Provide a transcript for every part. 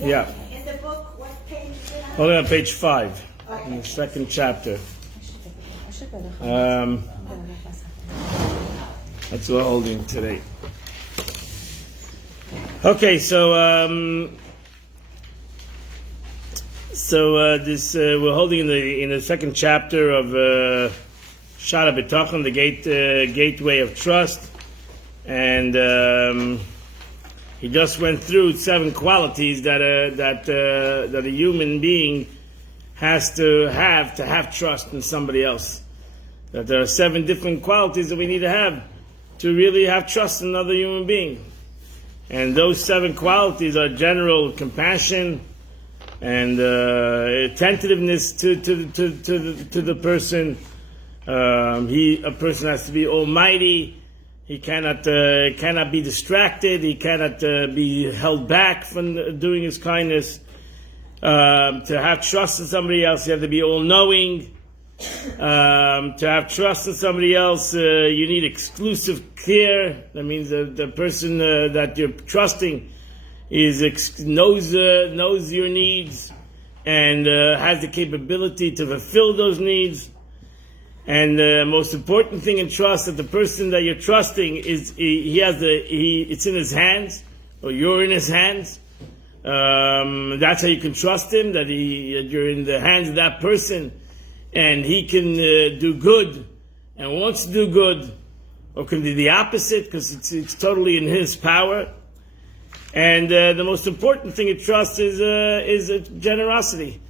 Yeah. In the book, what page is it on? Only on page 5, in the second chapter. That's what we're holding today. Okay, so we're holding in the second chapter of Shara B'Tachon, the gateway of trust, and he just went through 7 qualities that a human being has to have trust in somebody else. That there are 7 different qualities that we need to have to really have trust in another human being. And those 7 qualities are general compassion and attentiveness to the person. A person has to be almighty. He cannot be distracted. He cannot be held back from doing his kindness. To have trust in somebody else, you have to be all-knowing. To have trust in somebody else, you need exclusive care. That means the person that you're trusting knows your needs and has the capability to fulfill those needs. And the most important thing in trust, that the person that you're trusting it's in his hands, or you're in his hands. That's how you can trust him, that you're in the hands of that person, and he can do good, and wants to do good, or can do the opposite, because it's totally in his power. And the most important thing in trust is generosity.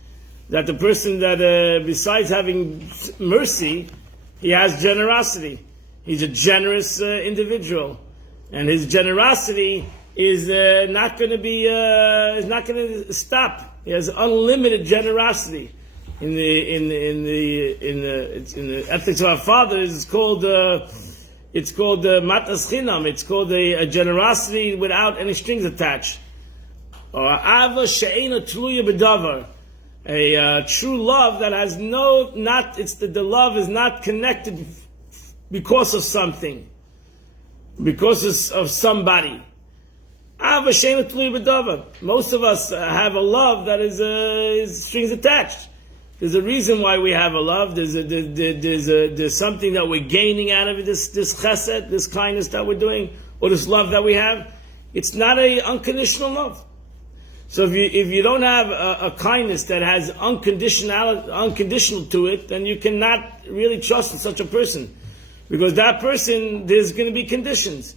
That the person that, besides having mercy, he has generosity. He's a generous individual, and his generosity is not going to stop. He has unlimited generosity. In the ethics of our fathers, it's called matas chinam. It's called a generosity without any strings attached, or ava she'ena tluya b'davar. A true love that has the love is not connected because of something, because of somebody. Most of us have a love that is strings attached. There's a reason why we have a love. There's something that we're gaining out of it. This chesed, this kindness that we're doing, or this love that we have. It's not a unconditional love. So if you don't have a kindness that has unconditional to it, then you cannot really trust in such a person, because that person, there's going to be conditions,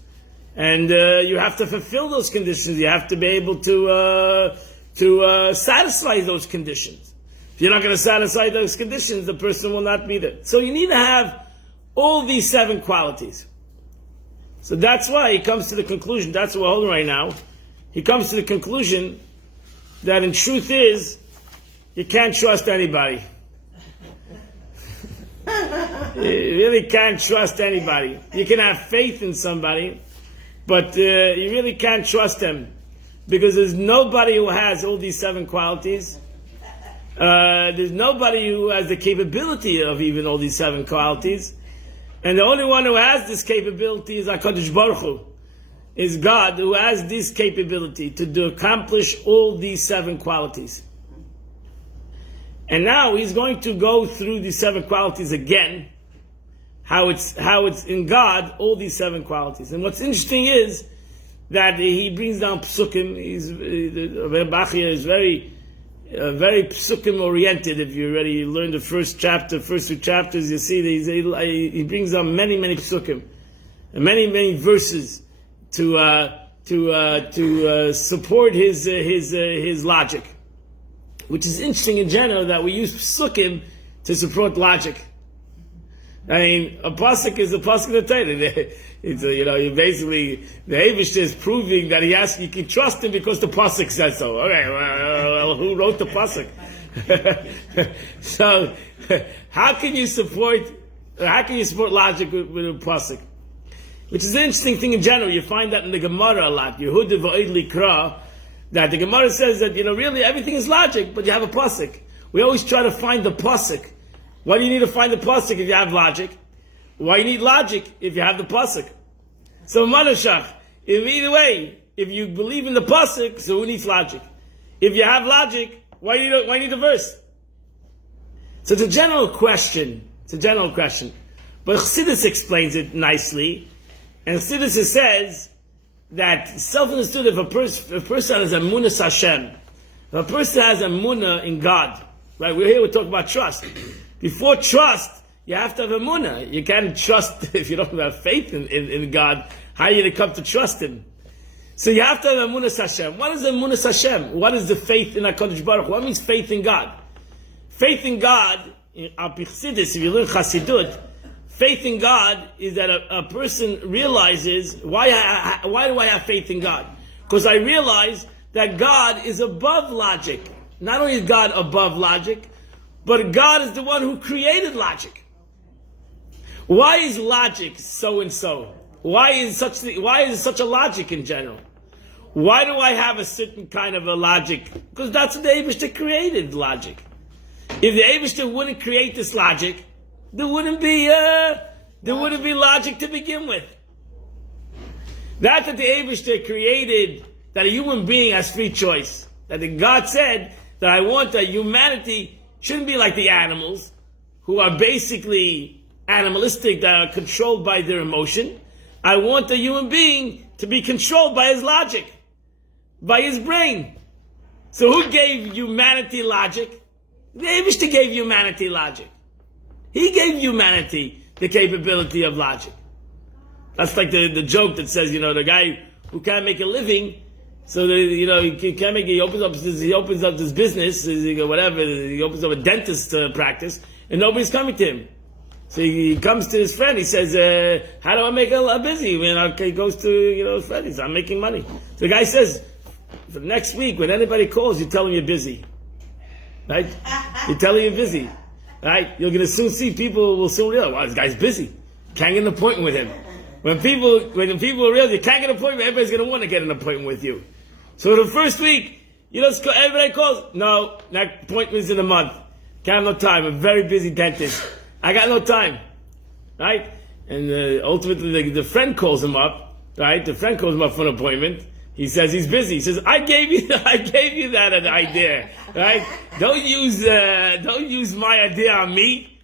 and you have to fulfill those conditions. You have to be able to satisfy those conditions. If you're not going to satisfy those conditions, the person will not be there. So you need to have all these 7 qualities. So that's why he comes to the conclusion. That's what we're holding right now. He comes to the conclusion that in truth is, you can't trust anybody. You really can't trust anybody. You can have faith in somebody, but you really can't trust them, because there's nobody who has all these 7 qualities. There's nobody who has the capability of even all these 7 qualities. And the only one who has this capability is HaKadosh Baruch Hu. Is God, who has this capability to accomplish all these 7 qualities. And now he's going to go through these 7 qualities again, how it's in God, all these 7 qualities. And what's interesting is that he brings down psukim. Rabbi Bachia is very psukim oriented. If you already learned the first 2 chapters, you see that he brings down many psukim, and many verses to support his logic, which is interesting in general, that we use psukim to support logic. I mean, a pasuk is a pasuk in the Torah. It's you basically, the Eibush is proving that you can trust him because the pasuk says so. Okay, well, who wrote the pasuk? So, how can you support logic with a pasuk? Which is an interesting thing in general. You find that in the Gemara a lot. Yehuda v'oid likra, that the Gemara says that, really everything is logic, but you have a pasuk. We always try to find the pasuk. Why do you need to find the pasuk if you have logic? Why you need logic if you have the pasuk? So Manashach, either way, if you believe in the pasuk, so who needs logic? If you have logic, why need the verse? So it's a general question. But Chassidus explains it nicely. And Chassidus says that self-understood, if a person has a munah Hashem, if a person has a munah in God, right? We're talking about trust. Before trust, you have to have a munah. You can't trust if you don't have faith in God. How are you going to come to trust Him? So you have to have a munah Hashem. What is a munah Hashem? What is the faith in HaKadosh Baruch Hu? What means faith in God? Faith in God, Al Pi Chassidus, if you learn Chassidut, faith in God is that a person realizes, why do I have faith in God? Because I realize that God is above logic. Not only is God above logic, but God is the one who created logic. Why is logic so and so? Why is such a logic in general? Why do I have a certain kind of a logic? Because that's what the Eibishter created, logic. If the Eibishter wouldn't create this logic, there wouldn't be logic to begin with. That the Eibishter created, that a human being has free choice. That God said that I want that humanity shouldn't be like the animals, who are basically animalistic, that are controlled by their emotion. I want the human being to be controlled by his logic, by his brain. So who gave humanity logic? The Eibishter gave humanity logic. He gave humanity the capability of logic. That's like the joke that says, the guy who can't make a living, so he can't make. He opens up this business, whatever. He opens up a dentist practice, and nobody's coming to him. So he comes to his friend. He says, "How do I make a busy?" He goes to his friend. He says, "I'm making money." So the guy says, "For next week, when anybody calls, you tell them you're busy, right? You tell them you're busy, right? You're going to soon see people will soon realize, wow, this guy's busy. Can't get an appointment with him. When people realize you can't get an appointment, everybody's going to want to get an appointment with you. So the first week, everybody calls. No, that appointment's in a month. Can't have no time. I'm a very busy dentist. I got no time, right?" And ultimately, the friend calls him up, right? The friend calls him up for an appointment. He says he's busy. He says, "I gave you that idea, right? Don't use my idea on me.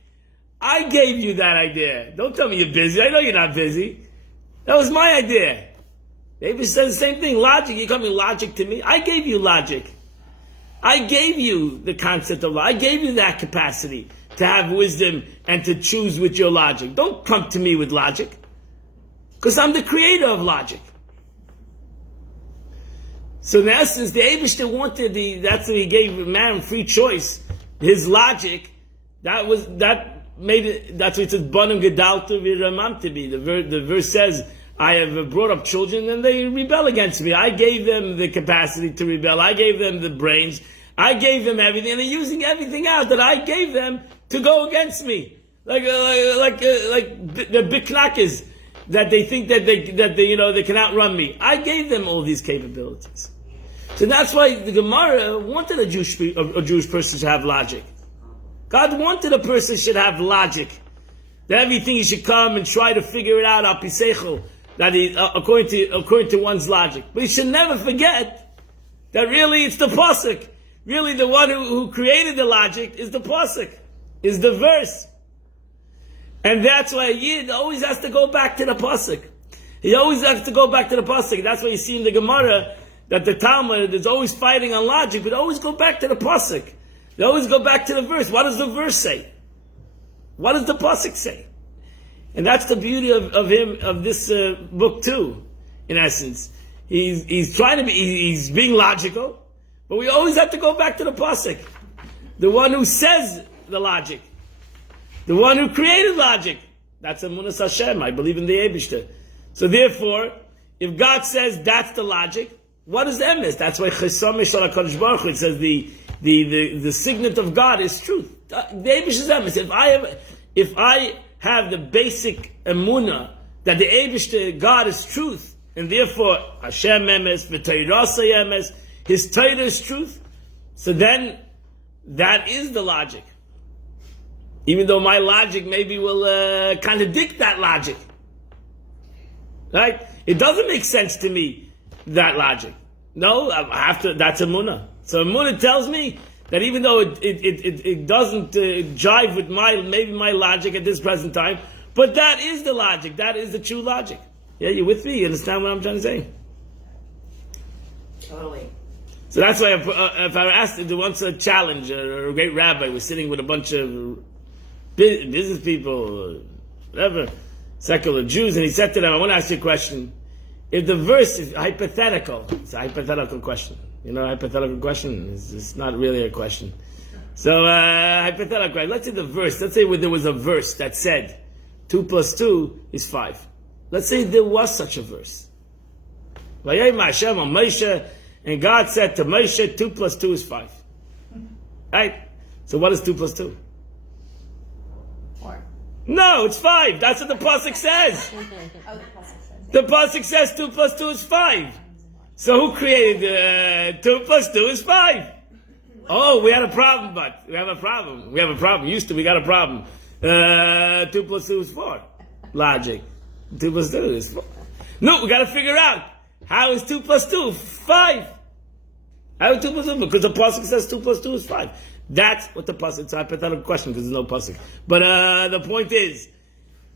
I gave you that idea. Don't tell me you're busy. I know you're not busy. That was my idea." David says the same thing. Logic. You call me logic to me. I gave you logic. I gave you the concept of logic. I gave you that capacity to have wisdom and to choose with your logic. Don't come to me with logic, because I'm the creator of logic. So in essence, the Eibishter wanted that's what he gave man free choice. His logic, that's what it says, Banim Gedaltu V'Ramamti Bi. The verse says, I have brought up children and they rebel against me. I gave them the capacity to rebel. I gave them the brains. I gave them everything, and they're using everything out that I gave them to go against me. Like the big knackers that they think that they can outrun me. I gave them all these capabilities. So that's why the Gemara wanted a Jewish person to have logic. God wanted a person should have logic. That everything he should come and try to figure it out, al pi seichel, that according to one's logic. But he should never forget that really it's the pasuk. Really, the one who created the logic is the pasuk, is the verse. And that's why a Yid always has to go back to the pasuk. He always has to go back to the pasuk. That's why you see in the Gemara that the Talmud is always fighting on logic, but always go back to the pasuk. They always go back to the verse. What does the verse say? What does the pasuk say? And that's the beauty of this book too. In essence, he's trying to be, he's being logical, but we always have to go back to the pasuk, the one who says the logic, the one who created logic. That's Emunas Hashem. I believe in the Eibishter. So therefore, if God says that's the logic, what is the emes? That's why Chesam Mishal HaKadosh Baruch Hu, it says the signet of God is truth. The Eibishter is emes. If I have the basic emunah that the Eibishter God is truth, and therefore Hashem emes, v'Torasei emes, His Torah is truth, so then that is the logic. Even though my logic maybe will contradict that logic. Right? It doesn't make sense to me, that logic. No, I have to. That's Emunah. So Emunah tells me that even though it doesn't jive with maybe my logic at this present time, but that is the logic. That is the true logic. Yeah, you with me? You understand what I'm trying to say? Totally. So that's why if I asked once a challenge, or a great rabbi was sitting with a bunch of business people, whatever, secular Jews, and he said to them, I want to ask you a question. If the verse is hypothetical, it's a hypothetical question. You know, a hypothetical question is not really a question. So, hypothetical, right? Let's say let's say there was a verse that said 2 plus 2 is 5. Let's say there was such a verse. Vayayim Hashem on Moshe, and God said to Moshe, 2 plus 2 is 5. Right? So what is 2 plus 2? 4. No, it's 5. That's what the pasuk says. The pasuk says 2 plus 2 is 5. So who created 2 plus 2 is 5? Oh, we had a problem, but we have a problem. We got a problem. 2 plus 2 is 4. Logic. 2 plus 2 is 4. No, we got to figure out how is 2 plus 2 5? How is 2 plus 2? Because the pasuk says 2 plus 2 is 5. That's what the pasuk. It's a hypothetical question because there's no pasuk. But the point is,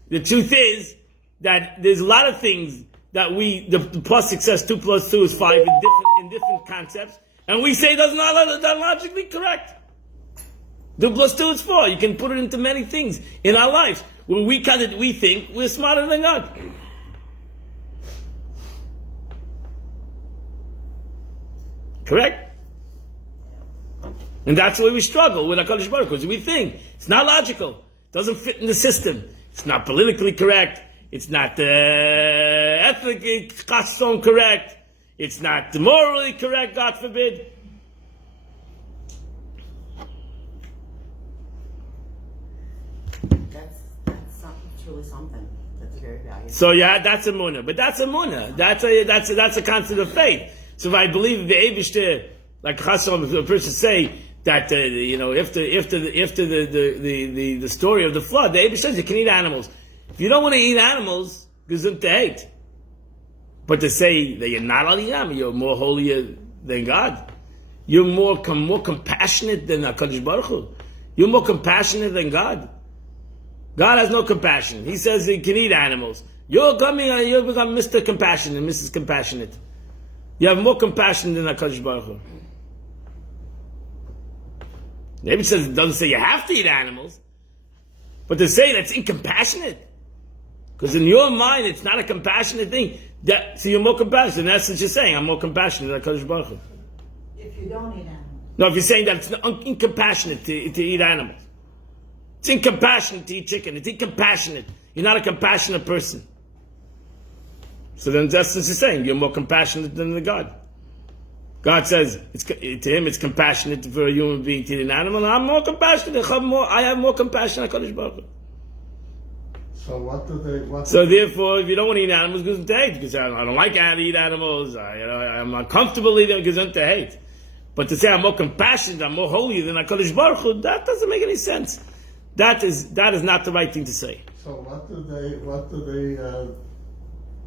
the truth is that there's a lot of things that the pasuk says 2 plus 2 is 5 in different concepts, and we say that's not logically correct. 2 plus 2 is 4. You can put it into many things in our lives where we think we're smarter than God. Correct? And that's why we struggle with HaKadosh Baruch Hu, because we think it's not logical, it doesn't fit in the system, it's not politically correct, it's not ethically correct, it's not morally correct, God forbid. That's truly something. That's very valuable. So yeah, that's a munah, but that's a munah. That's a concept of faith. So if I believe the Eibishter, like Chasam, the person say that after the story of the flood, the Eibishter says you can eat animals. If you don't want to eat animals, gesund to hate. But to say that you're not allowed to eat animals, you're more holier than God. You're more compassionate than HaKadosh Baruch Hu. You're more compassionate than God. God has no compassion. He says he can eat animals. You've become Mr. Compassionate and Mrs. Compassionate. You have more compassion than HaKadosh Baruch Hu. Maybe it doesn't say you have to eat animals, but to say that's incompassionate, because in your mind it's not a compassionate thing. So you're more compassionate. That's what you're saying. I'm more compassionate than HaKadosh Baruch Hu. If you don't eat animals. No, if you're saying that it's incompassionate to eat animals, it's incompassionate to eat chicken. It's incompassionate. You're not a compassionate person. So then that's what you're saying. You're more compassionate than the God. God says to him it's compassionate for a human being to eat an animal. I'm more compassionate. I have more compassion than HaKadosh Baruch Hu. So what do they? So therefore, if you don't want to eat animals, gesund to hate. Because I don't like to eat animals. I'm uncomfortable eating them, gesund to hate. But to say I'm more compassionate, I'm more holy than HaKadosh Baruch Hu, that doesn't make any sense. That is not the right thing to say. So what do they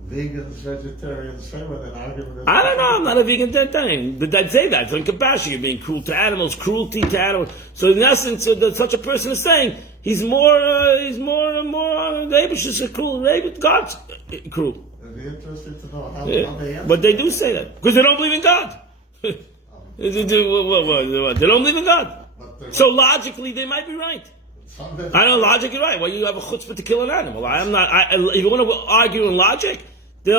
vegans, vegetarians say when they're arguing? I don't know. I'm not a vegan vegetarian, but I'd say that. So in compassion, you're being cruel to animals, cruelty to animals. So in essence, such a person is saying he's more. The Eibush is cruel. God's cruel. It'd be interesting to know how Yeah. they answer. But they do say that because they don't believe in God. They don't believe in God. So logically, they might be right. I know logically right. Well, you have a chutzpah to kill an animal. I am not. If you want to argue in logic, they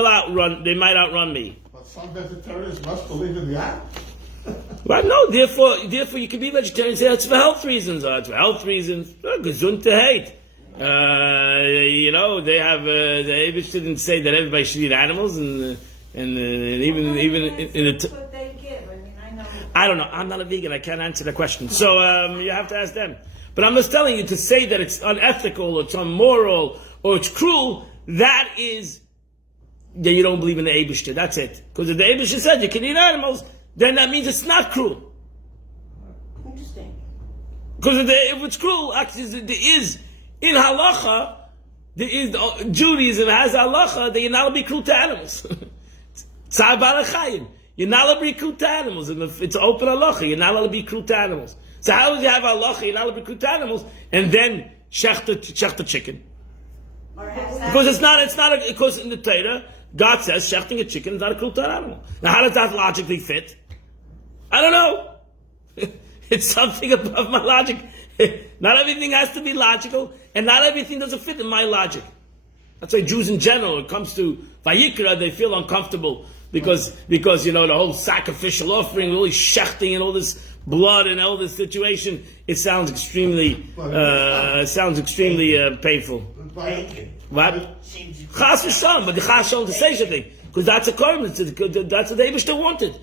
might outrun me. But some vegetarians must believe in the animal. Right? No. Therefore, you can be vegetarian and say it's for health reasons. It's for health reasons. Gesund to hate. They have the Eibush didn't say that everybody should eat animals, and even in the. That's what they give. I mean, I know. I don't know. I'm not a vegan. I can't answer the question. So you have to ask them. But I'm just telling you to say that it's unethical, or it's immoral, or it's cruel. That is that you don't believe in the Eibishter. That's it. Because if the Eibishter said you can eat animals, then that means it's not cruel. Interesting. Because if it's cruel, actually, there is in halacha, Judaism has halacha that you're not allowed to be cruel to animals. Tzar balachayim. You're not allowed to be cruel to animals. It's open halacha. You're not allowed to be cruel to animals. So how would you have halacha? You're not allowed to be cruel to animals, and then shech the chicken? Because because in the Torah, God says shechting a chicken is not a cruel to an animal. Now, how does that logically fit? I don't know. It's something above my logic. Not everything has to be logical, and not everything doesn't fit in my logic. That's why Jews in general, when it comes to Vayikra, they feel uncomfortable because the whole sacrificial offering, really shechting and all this blood and all this situation, it sounds extremely painful. What? Chas v'shalom, but the chas v'shalom to say something, because that's a korban. That's what the Eibishter wanted.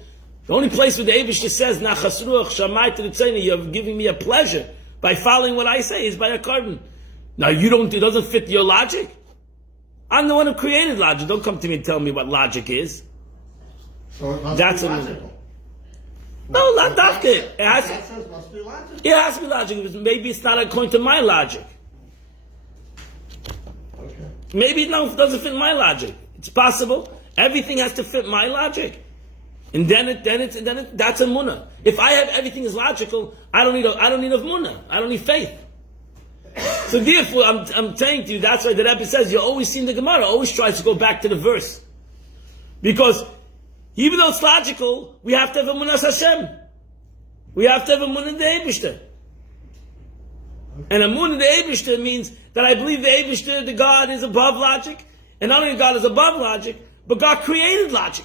The only place where the Eibishter says nachas ruach shamai to the tzayna, you're giving me a pleasure by following what I say, is by a korban. Now it doesn't fit your logic. I'm the one who created logic. Don't come to me and tell me what logic is. So it must That's be a- logical. No, not that. It has Must be logical. to be logic. Maybe it's not according to my logic. Okay. Maybe it doesn't fit my logic. It's possible. Everything has to fit my logic. And then that's a munah. If I have everything is logical, I don't need a munah. I don't need faith. So therefore, I'm saying to you, that's why the Rebbe says you always see in the Gemara, always tries to go back to the verse. Because even though it's logical, we have to have a munas Hashem. We have to have a munah the Eibishter. And a munah the Eibishter means that I believe the Eibishter, the God, is above logic. And not only God is above logic, but God created logic.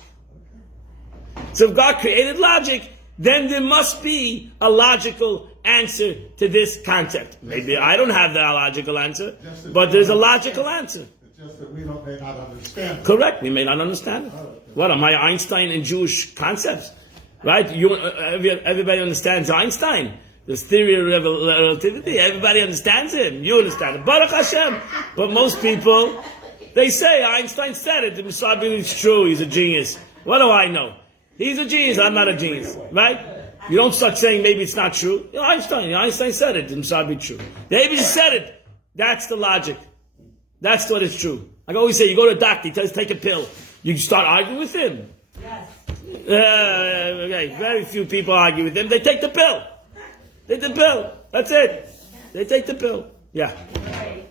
So if God created logic, then there must be a logical answer to this concept. Maybe I don't have that logical answer, but there's a logical answer. It's just that we may not understand. Correct. We may not understand it. What am I, Einstein in Jewish concepts? Right? Everybody understands Einstein. There's theory of relativity. Everybody understands him. You understand it. Baruch Hashem. But most people, they say Einstein said it. It's true. He's a genius. What do I know? He's a genius. I'm not a genius. Right? You don't start saying maybe it's not true. Einstein said it. It must be true. David said it. That's the logic. That's what is true. I always say, you go to a doctor, he tells you take a pill. You start arguing with him. Yes. Okay. Very few people argue with him. They take the pill. Take the pill. That's it. They take the pill. Yeah. Right.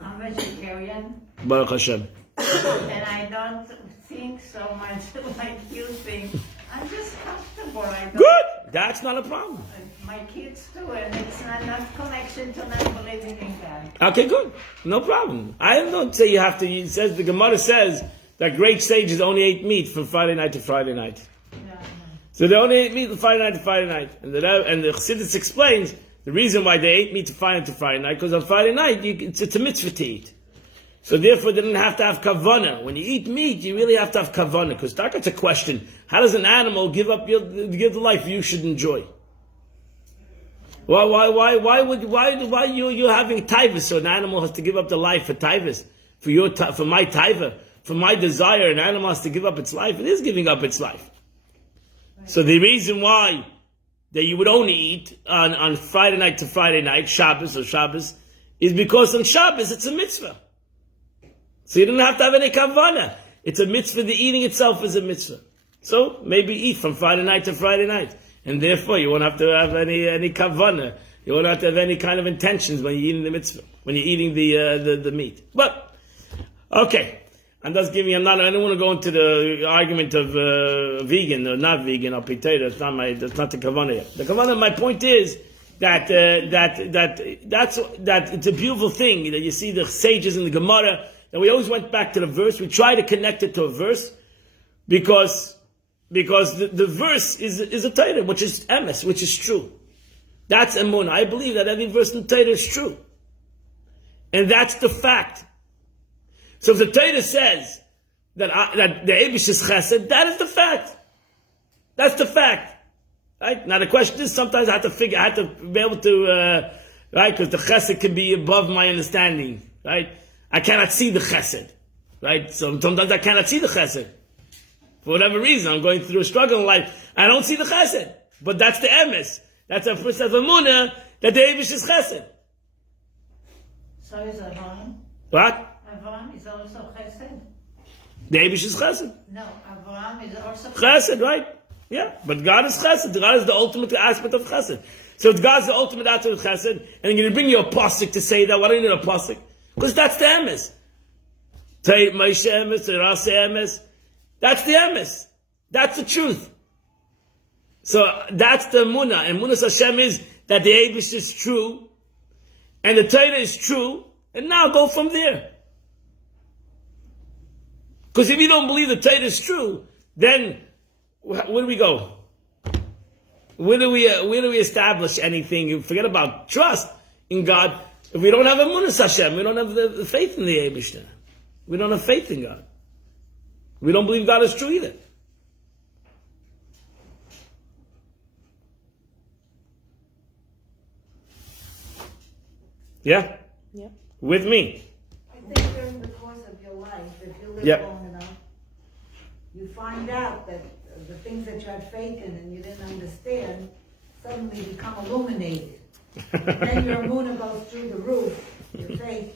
I'm vegetarian, Baruch Hashem. and I don't think so much like you think. I'm just comfortable. I don't, Good. That's not a problem. My kids too, and it's not enough connection to not believing in God. Okay, good. No problem. I don't say you have to. It says the Gemara says that great sages only ate meat from Friday night to Friday night. Yeah. So they only ate meat from Friday night to Friday night. And the Chassidus explains the reason why they ate meat from Friday night to Friday night, because on Friday night it's a mitzvah to eat. So therefore they didn't have to have kavanah. When you eat meat, you really have to have kavanah. Because that's a question. How does an animal give the life you should enjoy? Why you're having taivas, so an animal has to give up the life for taivas? For my taiva, for my desire, an animal has to give up its life. It is giving up its life. So the reason why that you would only eat on Friday night to Friday night, Shabbos, is because on Shabbos it's a mitzvah. So you don't have to have any kavanah. It's a mitzvah. The eating itself is a mitzvah. So maybe eat from Friday night to Friday night. And therefore you won't have to have any kavanah. You won't have to have any kind of intentions when you're eating the mitzvah, when you're eating the meat. But, okay. I'm just giving, I don't want to go into the argument of vegan or not vegan or potato. That's not the kavanah yet. The kavanah, my point is that it's a beautiful thing that you see the sages in the Gemara, that we always went back to the verse. We try to connect it to a verse because the verse is a Torah, which is emes, which is true. That's emunah. I believe that every verse in the Torah is true. And that's the fact. So if the Torah says that the Eibush is chesed, that is the fact. That's the fact. Right? Now the question is, sometimes I have to be able to, right? Because the chesed can be above my understanding. Right? I cannot see the chesed. Right? So sometimes I cannot see the chesed. For whatever reason, I'm going through a struggle in life. I don't see the chesed. But that's the emes. That's a first of emunah that the Eibush is chesed. So is Avon. What? Avon is also chesed. The Eibush is chesed. No, Abraham is also Chesed, right? Yeah, but God is chesed. God is the ultimate aspect of chesed. So if God's the ultimate aspect of chesed, and you're going to bring you a pasuk to say that, why do you need a pasuk? Because that's the emes. Tay Moshe emes, Rasa emes. That's the emes. That's the truth. So that's the emunah. And emunah Hashem is that the Eibush is true, and the Torah is true, and now go from there. Because if you don't believe the Torah is true, then where do we go? Where do we establish anything? Forget about trust in God. If we don't have emunah Hashem, we don't have the faith in the Eibush. We don't have faith in God. We don't believe God is true either. Yeah? Yep. With me. I think during the course of your life, if you live Yep. long enough, you find out that the things that you had faith in and you didn't understand suddenly become illuminated. Then your emunah goes through the roof, your faith.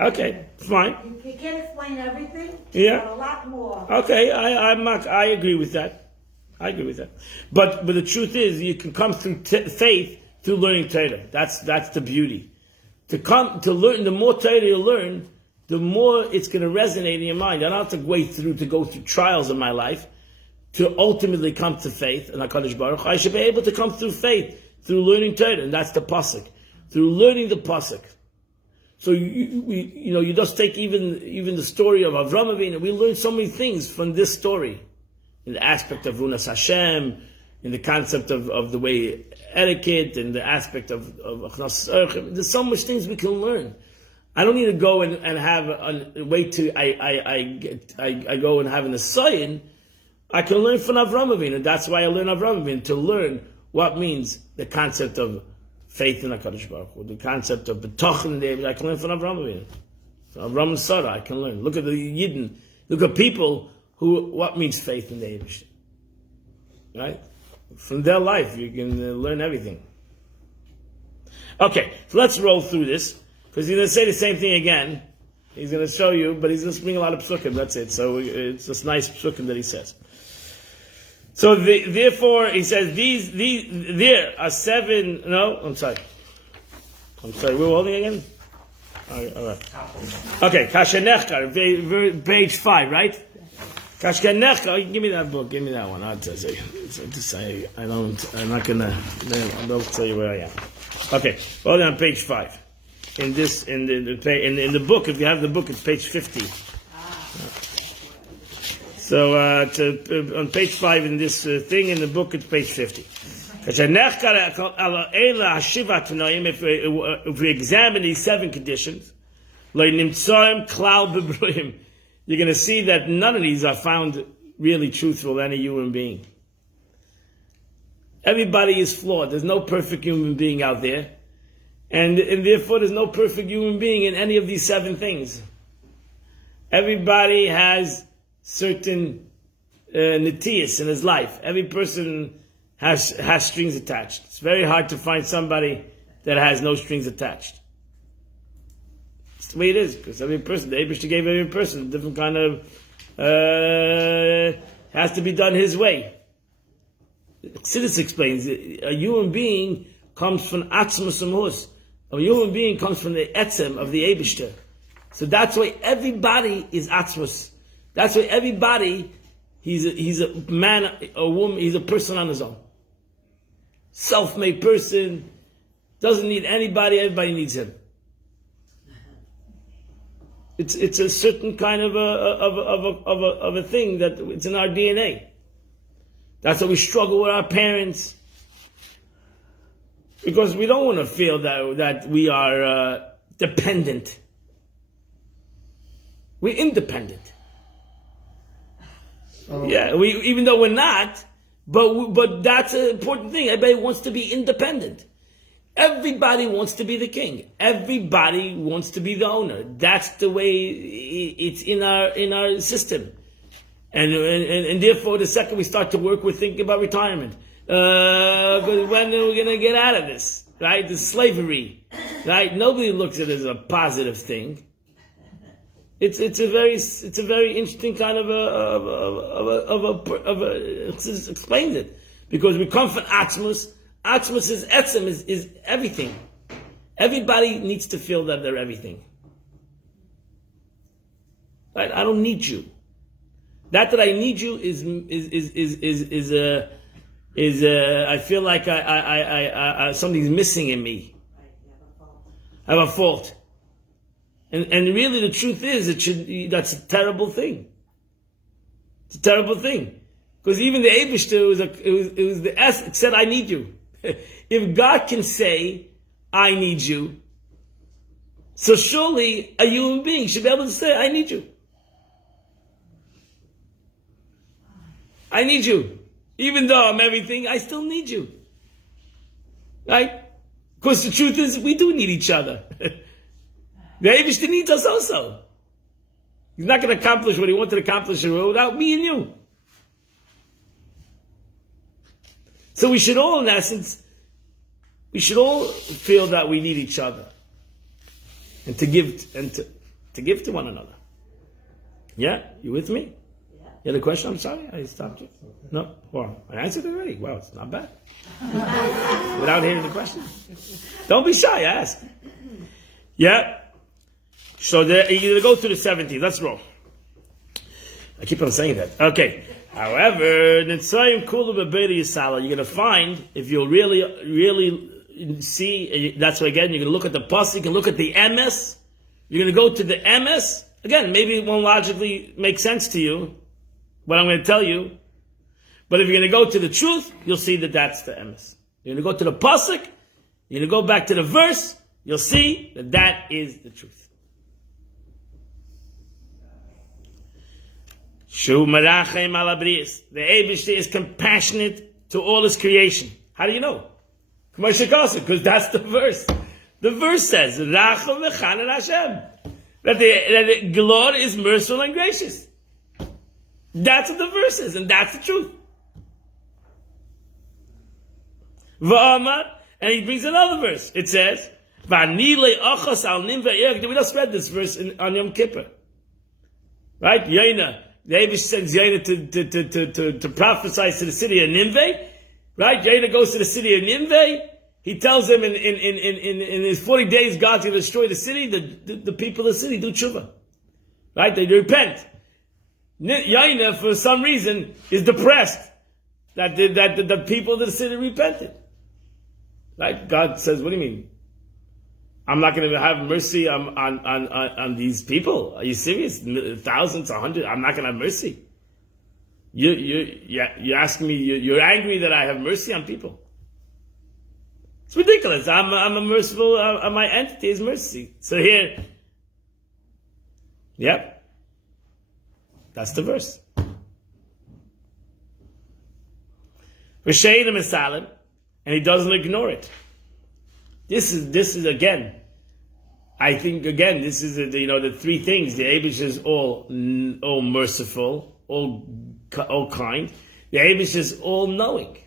Okay, fine. You can't explain everything, Yeah. but a lot more. Okay, I agree with that. I agree with that. But the truth is, you can come through faith through learning Torah. That's the beauty. To learn, the more Torah you learn, the more it's going to resonate in your mind. I don't have to go through trials in my life to ultimately come to faith in HaKadosh Baruch Hu. I should be able to come through faith through learning Torah, and that's the pasuk. Through learning the pasuk. So you just take even the story of Avram Avinu. We learn so many things from this story, in the aspect of Runas Hashem, in the concept of the way etiquette, and the aspect of Achnas Erchem. There's so much things we can learn. I don't need to go and have a way to I go and have an asayin. I can learn from Avram Avinu. That's why I learn Avram Avinu, to learn what means the concept of faith in HaKadosh Baruch Hu, the concept of betochen. I can learn from Avram Avinu. From Avram and Sarah, I can learn. Look at the Yidden. Look at people what means faith in the Eibush. Right? From their life, you can learn everything. Okay, so let's roll through this, because he's going to say the same thing again. He's going to show you, but he's going to bring a lot of psukim, that's it. So it's this nice psukim that he says. So therefore, he says, there are 7, no, I'm sorry, we're holding again? All right. Okay, Kashanechkar, page 5, right? Kashanechkar, give me that book, give me that one. I'll say, I'm not gonna, I'll tell you where I am. Okay, hold on page 5. In the book, if you have the book, it's page 50. So on page 5 in this thing in the book, it's page 50. If we examine these 7 conditions, you're going to see that none of these are found really truthful in any human being. Everybody is flawed. There's no perfect human being out there. And therefore there's no perfect human being in any of these 7 things. Everybody has certain netias in his life. Every person has strings attached. It's very hard to find somebody that has no strings attached. It's the way it is, because every person, the Eibishter gave every person a different kind of, has to be done his way. Chassidus explains, a human being comes from Atzmus Amhus. A human being comes from the Etzem of the Eibishter. So that's why everybody is Atzmus. That's why everybody, he's a man, a woman, he's a person on his own. Self-made person, doesn't need anybody, everybody needs him. It's a certain kind of a thing that it's in our DNA. That's why we struggle with our parents, because we don't want to feel that we are dependent. We're independent. Yeah, even though we're not, but that's an important thing. Everybody wants to be independent. Everybody wants to be the king. Everybody wants to be the owner. That's the way it's in our system. And therefore, the second we start to work, we're thinking about retirement. When are we going to get out of this? Right? The slavery. Right? Nobody looks at it as a positive thing. It's a very interesting kind of it explains it, because we come from Atzmus. Atzmus is etzem, is everything. Everybody needs to feel that they're everything. Right? I don't need you. That I need you is I feel like I something's missing in me. I have a fault. And really the truth is that's a terrible thing. It's a terrible thing. Because even the Eibishter it was the S, it said I need you. If God can say I need you, so surely a human being should be able to say I need you. I need you. Even though I'm everything, I still need you. Right? Because the truth is, we do need each other. The Eibishter needs us also. He's not going to accomplish what he wanted to accomplish without me and you. So we should all, in essence, we should all feel that we need each other. And to give to one another. Yeah? You with me? You had a question? I'm sorry, I stopped you. No? Well, I answered it already. Well, it's not bad. Without hearing the question. Don't be shy, ask. Yeah? So you're going to go to the 17th. Let's roll. I keep on saying that. Okay. However, you're going to find, if you'll really see, that's why again, you're going to look at the pasuk, you can look at the emes. You're going to go to the emes. Again, maybe it won't logically make sense to you, what I'm going to tell you. But if you're going to go to the truth, you'll see that that's the emes. You're going to go to the pasuk, you're going to go back to the verse, you'll see that that is the truth. Shu marachem ala briis. The Eibishter is compassionate to all his creation. How do you know? Because that's the verse. The verse says, Racham v'chanan Hashem. That the Lord is merciful and gracious. That's what the verse is, and that's the truth. V'amar, and he brings another verse. It says, V'anile achas al nim ve'er. We just read this verse on Yom Kippur. Right? Yaina. The Eibush sends Yaina to prophesy to the city of Nineveh. Right? Yaina goes to the city of Nineveh. He tells them in his 40 days God's going to destroy the city. The people of the city do tshuva. Right? They repent. Yaina, for some reason, is depressed that the people of the city repented. Right? God says, what do you mean? I'm not going to have mercy on these people. Are you serious? Thousands, 100. I'm not going to have mercy. You're asking me. You're angry that I have mercy on people. It's ridiculous. I'm a merciful. My entity is mercy. So here, yep, that's the verse. V'sheina misalim, and he doesn't ignore it. This is again. I think again, this is the three things. The Eibush is all merciful, all kind. The Eibush is all knowing.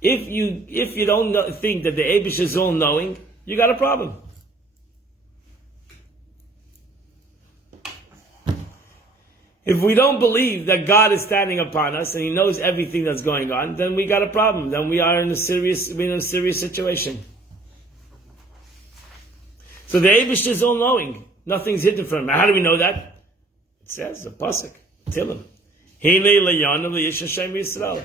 If you don't think that the Eibush is all knowing, you got a problem. If we don't believe that God is standing upon us and He knows everything that's going on, then we got a problem. Then we're in a serious situation. So the Eibush is all knowing. Nothing's hidden from Him. How do we know that? It says the pasuk, Tilim. Hinei le'yanav le'ish Hashem Yisrael.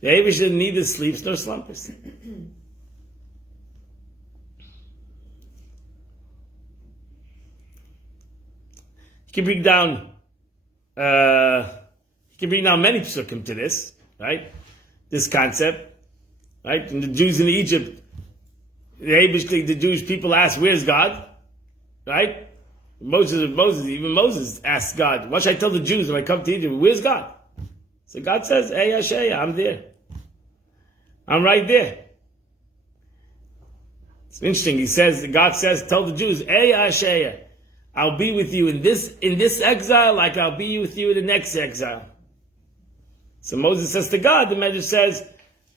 The Eibush neither sleeps nor slumbers. You can bring down many psukim to this, right? This concept, right? And the Jews in Egypt, the Jewish people ask, "Where's God?" Right? Even Moses asked God, "What should I tell the Jews when I come to Egypt? Where's God?" So God says, "Hey Asheya, I'm there. I'm right there." It's interesting. God says, "Tell the Jews, hey Asheya, I'll be with you in this exile, like I'll be with you in the next exile." So Moses says to God, the Medrash says,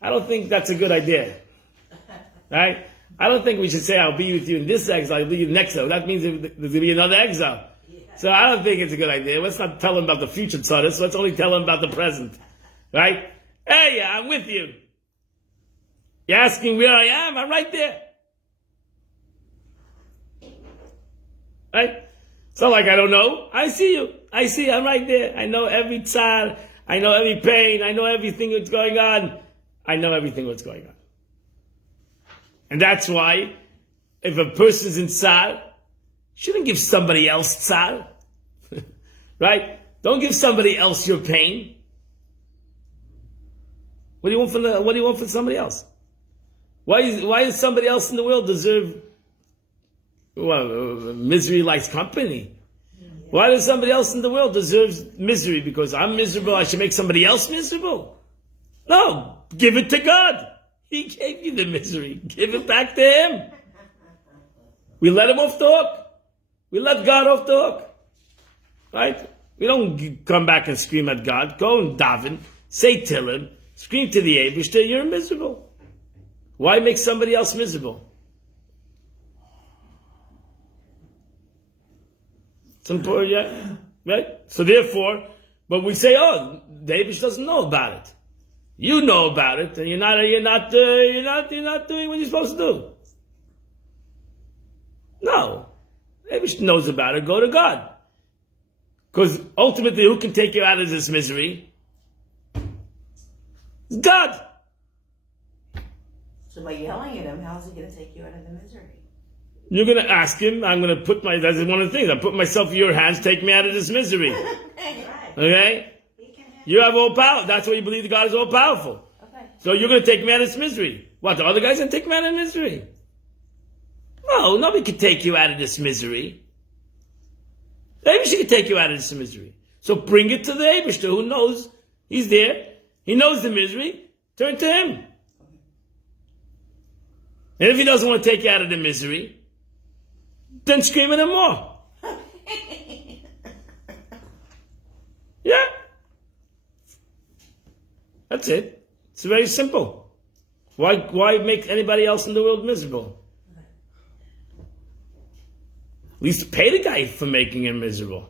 "I don't think that's a good idea." Right? I don't think we should say, "I'll be with you in this exile, I'll be with you in the next exile." That means there's going to be another exile. So I don't think it's a good idea. Let's not tell him about the future tzaddis. Let's only tell him about the present. Right? Hey, I'm with you. You're asking where I am? I'm right there. Right? It's not like I don't know. I see you. I see you. I'm right there. I know every tzad. I know every pain. I know everything that's going on. I know everything that's going on. And that's why, if a person's in tzad, shouldn't give somebody else tzad. Right? Don't give somebody else your pain. What do you want from somebody else? Why does somebody else in the world deserve misery likes company? Why does somebody else in the world deserves misery? Because I'm miserable, I should make somebody else miserable? No, give it to God. He gave you the misery. Give it back to Him. We let Him off the hook. We let God off the hook. Right? We don't come back and scream at God. Go and daven. Say Tehillim. Scream to the Eibishter, you're miserable. Why make somebody else miserable? It's important, yeah? Right? So therefore, but we say, oh, the Eibishter doesn't know about it. You know about it, and you're not doing what you're supposed to do. No. Eibishter knows about it, go to God. Because ultimately, who can take you out of this misery? God. So by yelling at him, how's he going to take you out of the misery? You're going to ask him, I'm going to put that's one of the things, I put myself in your hands, take me out of this misery. Okay? You have all power. That's why you believe that God is all powerful. Okay. So you're going to take me out of this misery. What, the other guy's going to take me out of misery? No, nobody can take you out of this misery. The Eibishter can take you out of this misery. So bring it to the Eibishter who knows He's there. He knows the misery. Turn to Him. And if He doesn't want to take you out of the misery, then scream at Him more. Yeah. That's it. It's very simple. Why make anybody else in the world miserable? At least pay the guy for making him miserable.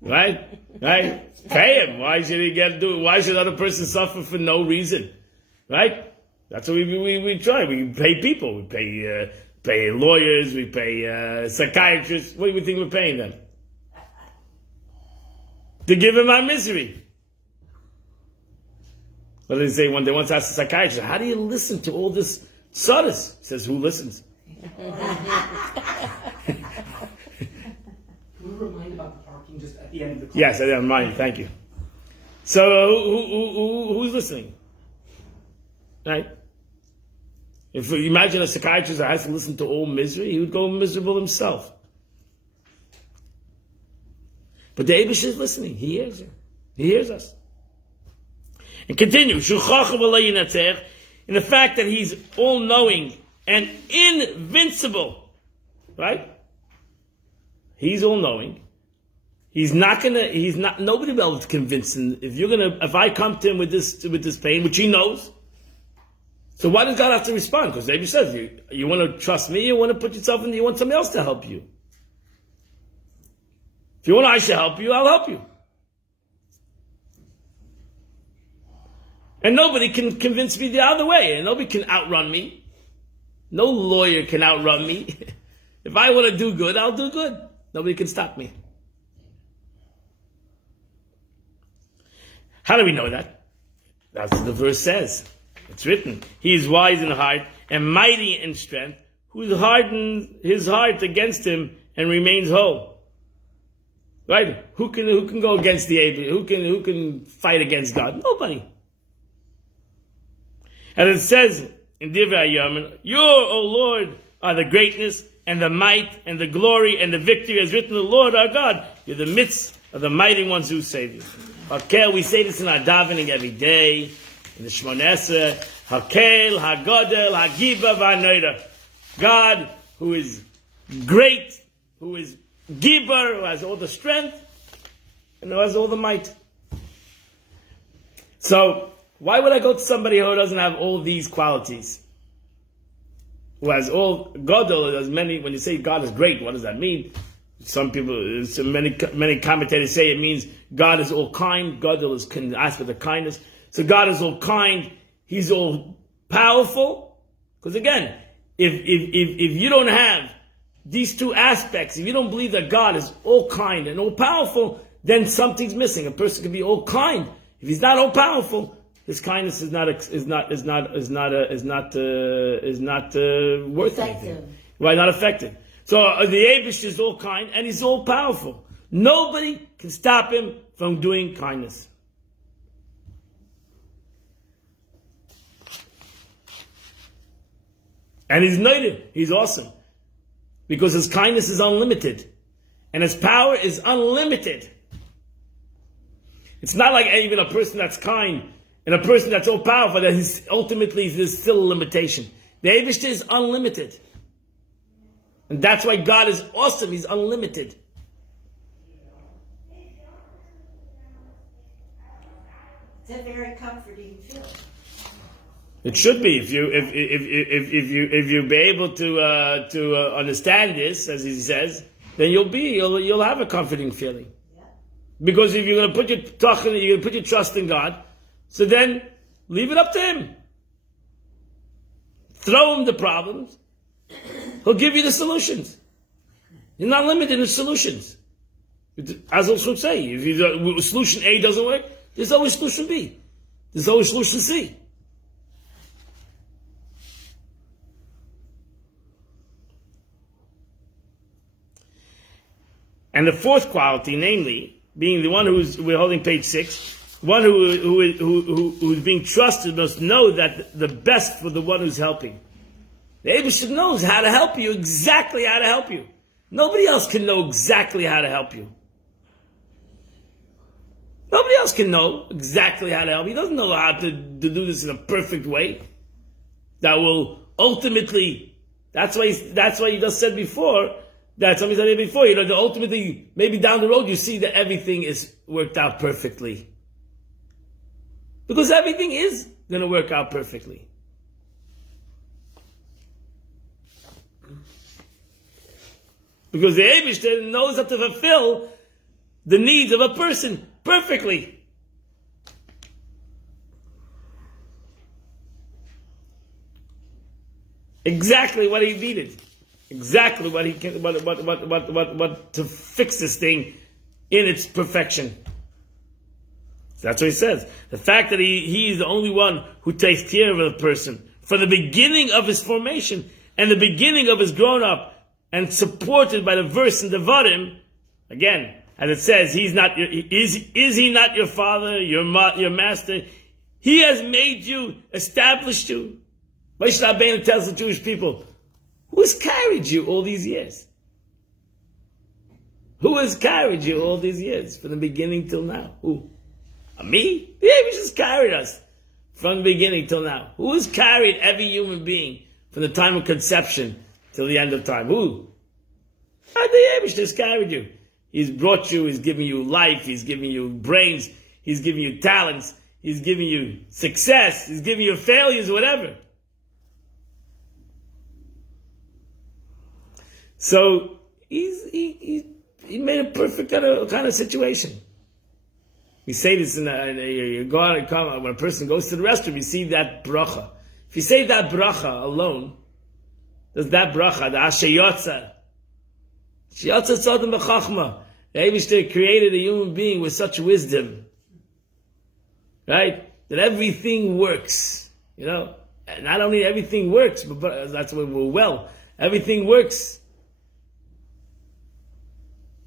Right? Right? Pay him. Why should he why should other person suffer for no reason? Right? That's what we try. We pay people. We pay lawyers. We pay psychiatrists. What do we think we're paying them? To give him our misery. What did they say one day? Once asked a psychiatrist, how do you listen to all this tzadis? He says, who listens? We were reminded about the parking just at the end of the class. Yes, I don't mind. Thank you. So who's listening? Right? If you imagine a psychiatrist that has to listen to all misery, he would go miserable himself. But the Eibishter is listening. He hears you. He hears us. And continue. In the fact that He's all-knowing and invincible. Right? He's all-knowing. Nobody will be able to convince Him. If I come to Him with this pain, which He knows, so why does God have to respond? Because David says, you want to trust me, you want to put yourself in, you want somebody else to help you. If you want I should help you, I'll help you. And nobody can convince me the other way, and nobody can outrun me. No lawyer can outrun me. If I want to do good, I'll do good. Nobody can stop me. How do we know that? That's what the verse says. It's written. He is wise in heart and mighty in strength, who hardened his heart against him and remains whole. Right? Who can go against the Abel? Who can fight against God? Nobody. And it says in Divrei Hayom, you, O Lord, are the greatness and the might and the glory and the victory, as written, the Lord our God. You're the midst of the mighty ones who save you. Okay, we say this in our davening every day, in the Shmoneh Esrei. Hakel, Hagodel, Hagiba, V'Hanoira. God, who is great, who is Gibar, who has all the strength, and who has all the might. So, why would I go to somebody who doesn't have all these qualities? Who has all, Godel has many, when you say God is great, what does that mean? Some people, many commentators say it means God is all kind. God is asked for the kindness. So God is all kind. He's all powerful. Because again, if you don't have these two aspects, if you don't believe that God is all kind and all powerful, then something's missing. A person can be all kind. If he's not all powerful, his kindness is not worth anything. Right? Not effective. So the Eibush is all kind and he's all powerful. Nobody can stop him from doing kindness. And he's noted. He's awesome. Because his kindness is unlimited. And his power is unlimited. It's not like even a person that's kind and a person that's all powerful that ultimately there's still a limitation. The Eibush is unlimited. And that's why God is awesome. He's unlimited. It's a very comforting feeling. It should be if you be able to understand this, as he says, then you'll have a comforting feeling. Yeah. Because if you're going to put your trust in God, so then leave it up to Him. Throw Him the problems. He'll give you the solutions. You're not limited in solutions. As I should say, if solution A doesn't work, there's always solution B. There's always solution C. And the fourth quality, namely, being the one we're holding page 6, one who's being trusted must know that the best for the one who's helping. The Eibush knows how to help you, exactly how to help you. Nobody else can know exactly how to help you. Nobody else can know exactly how to help you. He doesn't know how to do this in a perfect way that will ultimately, that's why you just said before, that somebody said it before, that ultimately, maybe down the road you see that everything is worked out perfectly. Because everything is going to work out perfectly. Because the Eibush knows how to fulfill the needs of a person perfectly. Exactly what he needed. Exactly what he can, what to fix this thing in its perfection. That's what he says. The fact that he is the only one who takes care of a person from the beginning of his formation and the beginning of his grown up, and supported by the verse in Devarim, again, as it says, is he not your father, your master? He has made you, established you. Moshe Rabbeinu tells the Jewish people, who has carried you all these years? Who has carried you all these years, from the beginning till now? Who? Me? The Eibush has carried us from the beginning till now. Who has carried every human being from the time of conception till the end of time? Who? The Eibush has carried you. He's brought you, he's giving you life, he's giving you brains, he's giving you talents, he's giving you success, he's giving you failures, whatever. So he made a perfect kind of situation. We say this when a person goes to the restroom, you see that bracha. If you say that bracha alone, there's that bracha, the Ashayotza. Sheyotza tzadam b'chachma. The Eibush created a human being with such wisdom, right? That everything works. And not only everything works, but that's why we're well. Everything works.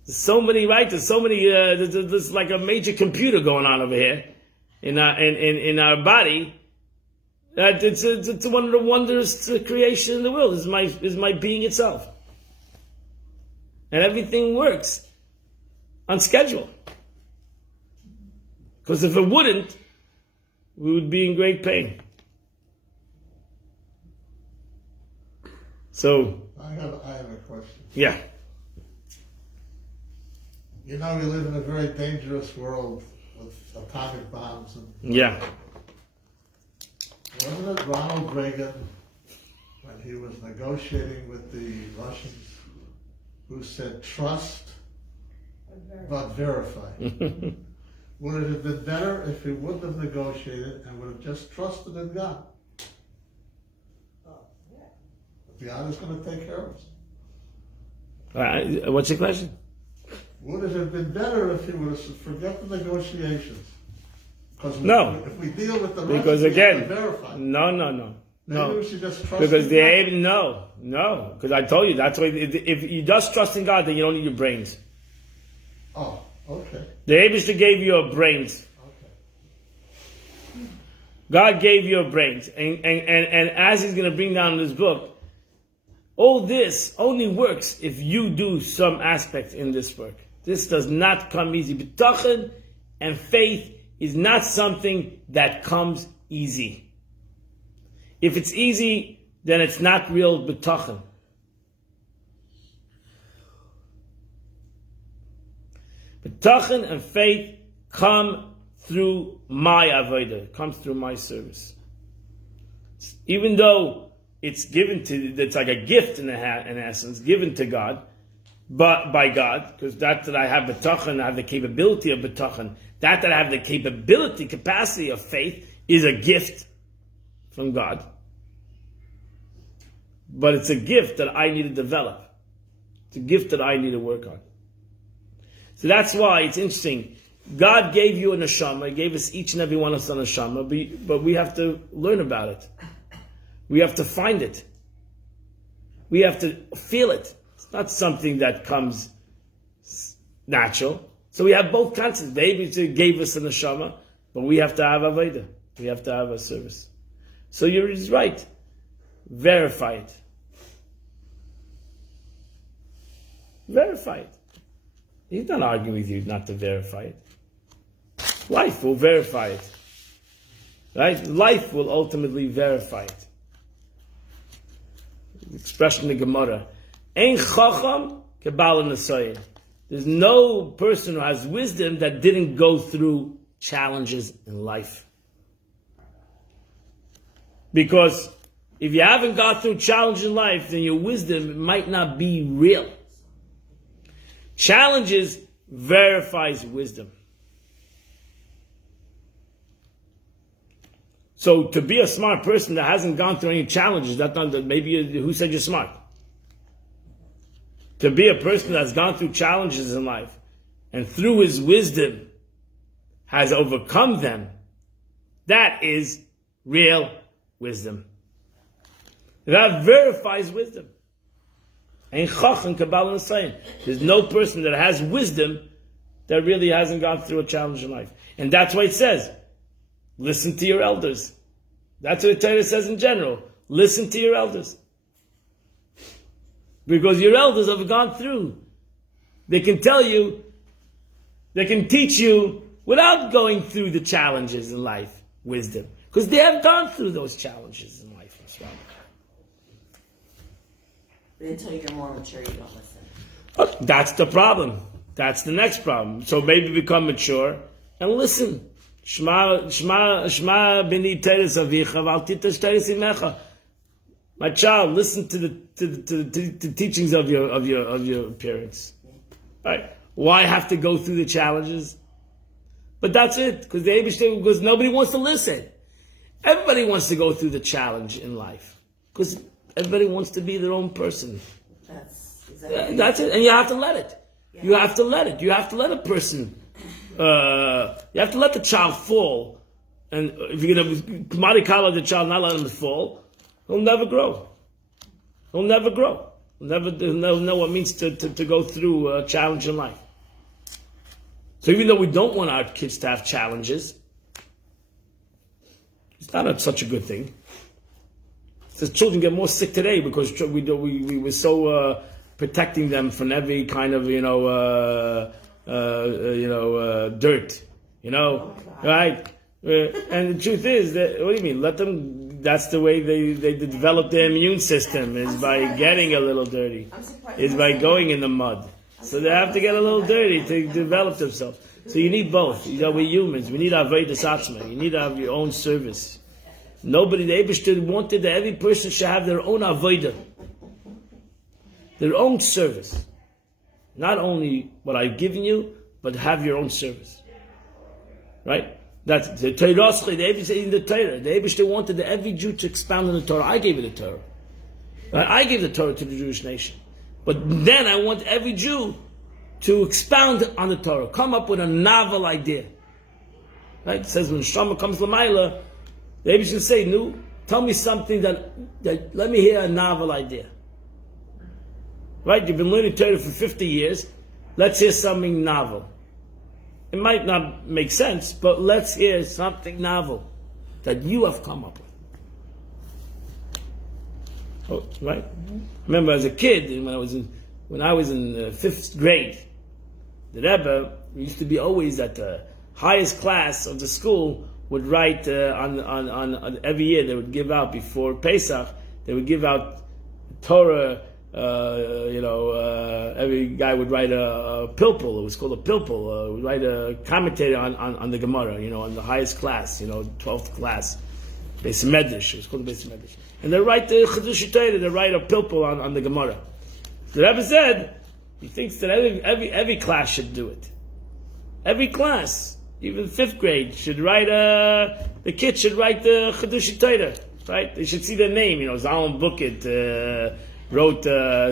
There's so many, right? There's so many. There's like a major computer going on over here in our body. It's one of the wonders of creation in the world. Is my being itself, and everything works on schedule. Because if it wouldn't, we would be in great pain. So I have a question. yeah. We live in a very dangerous world with atomic bombs. And Yeah. wasn't it Ronald Reagan, when he was negotiating with the Russians, who said, trust, but verify. Would it have been better if he wouldn't have negotiated and would have just trusted in God? God is going to take care of us. All right, what's your question? Would it have been better if he would have said, forget the negotiations? Because No. if we deal with the rest, Because we have to again, verify. no. Maybe we should just trust Because in the God. Abe, no. Because I told you, that's why, if you just trust in God, then you don't need your brains. Oh, okay. The Abishter gave you your brains. God gave you your brains. And as he's going to bring down in this book, all this only works if you do some aspect in this work. This does not come easy. Bitachon and faith is not something that comes easy. If it's easy, then it's not real bitachon. Bitachon and faith come through my avodah, comes through my service. Even though it's given to, it's like a gift in essence, given to God, but by God, because that I have bitachon, I have the capability of bitachon. That I have the capacity of faith is a gift from God. But it's a gift that I need to develop. It's a gift that I need to work on. So that's why it's interesting. God gave you a neshama, He gave us each and every one of us a neshama, but we have to learn about it. We have to find it. We have to feel it. It's not something that comes natural. So we have both concepts. The Abishter gave us a neshama, but we have to have avodah. We have to have a service. So you're right. Verify it. Verify it. He's not arguing with you not to verify it. Life will verify it. Right? Life will ultimately verify it. The expression in the Gemara. Ein chacham kebal nesayin. There's no person who has wisdom that didn't go through challenges in life. Because if you haven't gone through challenges in life, then your wisdom might not be real. Challenges verifies wisdom. So to be a smart person that hasn't gone through any challenges, who said you're smart? To be a person that's gone through challenges in life and through his wisdom has overcome them, that is real wisdom. That verifies wisdom. Ein chacham kebal nesayin. There's no person that has wisdom that really hasn't gone through a challenge in life. And that's why it says, listen to your elders. That's what the Torah says in general. Listen to your elders. Because your elders have gone through. They can tell you, they can teach you without going through the challenges in life, wisdom. Because they have gone through those challenges in life as well. But until you're more mature, you don't listen. Oh, that's the problem. That's the next problem. So maybe become mature and listen. Shema b'ni teres avicha v'al titash teres imecha. My child, listen to the teachings of your parents. Right? Why have to go through the challenges? But that's it, because nobody wants to listen. Everybody wants to go through the challenge in life, because everybody wants to be their own person. That's exactly. That's it, and you have to let it. Yeah. You have to let it. You have to let a person. You have to let the child fall, and if you're going to marikala the child, not let him fall, he'll never grow. He'll never grow. He'll never know what it means to go through a challenge in life. So even though we don't want our kids to have challenges, it's not such a good thing. The children get more sick today because we were so protecting them from every kind of dirt, right? And the truth is that, what do you mean? Let them. That's the way they develop their immune system, is by getting a little dirty, is by going in the mud. So they have to get a little dirty to develop themselves. So you need both. We're humans. We need our avodas atzma. You need to have your own service. Nobody, the Abishter wanted that every person should have their own avodah, their own service. not only what I've given you, but have your own service. Right? That's the Torah. The Eibishter in the Torah. The Eibishter wanted every Jew to expound on the Torah. I gave it the Torah. Right? I gave the Torah to the Jewish nation. But then I want every Jew to expound on the Torah. Come up with a novel idea. Right? It says when Shama comes Lamaila, the Eibishter say, "No, tell me something that let me hear a novel idea." Right? You've been learning Torah for 50 years. Let's hear something novel. It might not make sense, but let's hear something novel that you have come up with. Oh, right? I remember as a kid, when I was in 5th grade, the Rebbe used to be always at the highest class of the school. Would write on every year they would give out before Pesach. They would give out Torah. Every guy would write a pilpul. It was called a pilpul. Would write a commentary on the Gemara. On the highest class. 12th class, Beis Medrash. It was called the Beis Medrash. And they write the Chedush Torah. They write a pilpul on the Gemara. The Rebbe said he thinks that every class should do it. Every class, even 5th grade, should write the kid should write the Chedush Torah. Right? They should see their name. Zalman Bucket. Wrote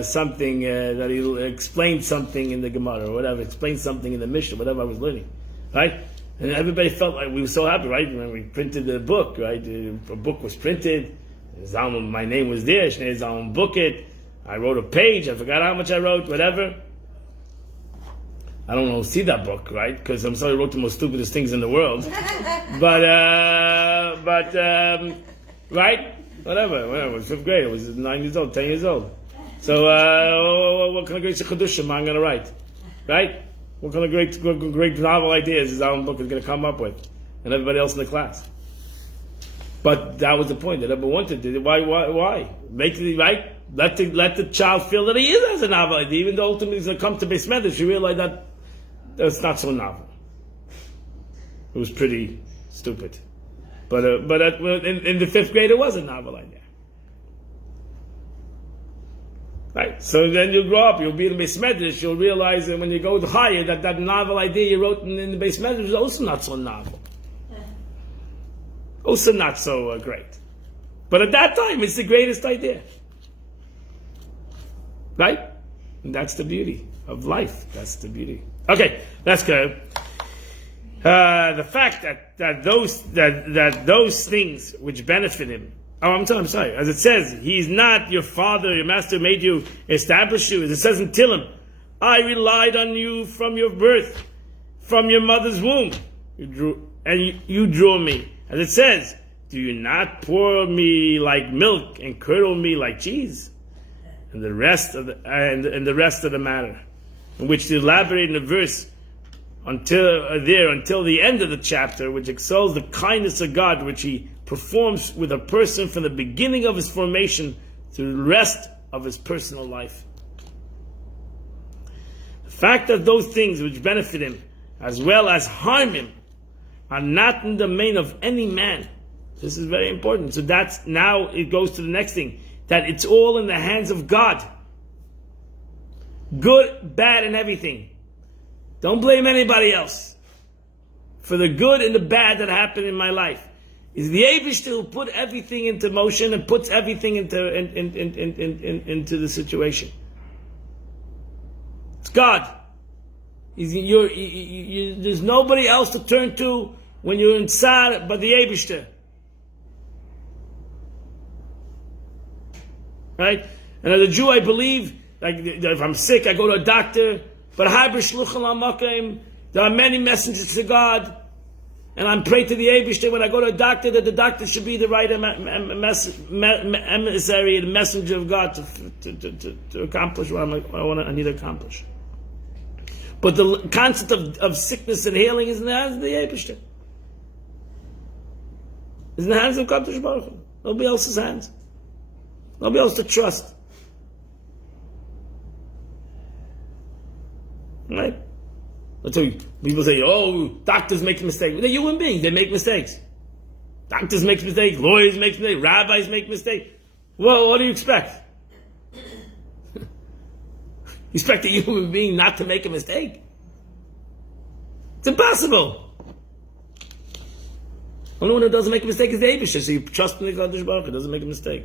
something that he explained something in the Gemara or whatever, explained something in the Mishnah, whatever I was learning, right? And everybody felt like we were so happy, right? When we printed the book, right? A book was printed, Zalman, my name was there, Shnei Zalman Bucket. I wrote a page, I forgot how much I wrote, whatever. I don't know, see that book, right? Because I'm sorry, I wrote the most stupidest things in the world. but right? Whatever, it was 5th grade, I was 9 years old, 10 years old. So, what kind of great Chedushim am I going to write? Right? What kind of great novel ideas is our book is going to come up with? And everybody else in the class. But that was the point, that everyone wanted it. Why? Make it, right? Let the child feel that he has a novel idea, even though ultimately he's going to come to Beis Medrash, you realize that it's not so novel. It was pretty stupid. But in the 5th grade, it was a novel idea. Right? So then you'll grow up, you'll be in the Beis Medrash, you'll realize that when you go higher, that novel idea you wrote in the Beis Medrash is also not so novel. Also not so great. But at that time, it's the greatest idea. Right? And that's the beauty of life. That's the beauty. Okay, let's go. The fact that those things which benefit him. Oh, I'm sorry. As it says, he's not your father, your master made you, establish you. As it says in Tillim, I relied on you from your birth, from your mother's womb. You drew me. As it says, do you not pour me like milk and curdle me like cheese? And the rest of the matter, in which they elaborate in the verse until the end of the chapter, which extols the kindness of God, which He performs with a person from the beginning of his formation to the rest of his personal life. The fact that those things which benefit him as well as harm him are not in the domain of any man. This is very important. So that's, now it goes to the next thing, that it's all in the hands of God. Good, bad, and everything. Don't blame anybody else for the good and the bad that happened in my life. It's the Eibishter who put everything into motion and puts everything into the situation. It's God. There's nobody else to turn to when you're in tzar but the Eibishter. Right? And as a Jew, I believe, like if I'm sick, I go to a doctor. But there are many messengers to God, and I'm praying to the Eibishter when I go to a doctor that the doctor should be the right emissary, the messenger of God to accomplish what I need to accomplish. But the concept of sickness and healing is in the hands of the Eibishter. It's in the hands of Kadosh Baruch Hu. Nobody else's hands. Nobody else to trust. Right? That's why people say, oh, doctors make mistakes. They're human beings. They make mistakes. Doctors make mistakes. Lawyers make mistakes. Rabbis make mistakes. Well, what do you expect? You expect a human being not to make a mistake? It's impossible. The only one who doesn't make a mistake is the Eibusher. So you trust in the Kadosh Baruch Hu, doesn't make a mistake.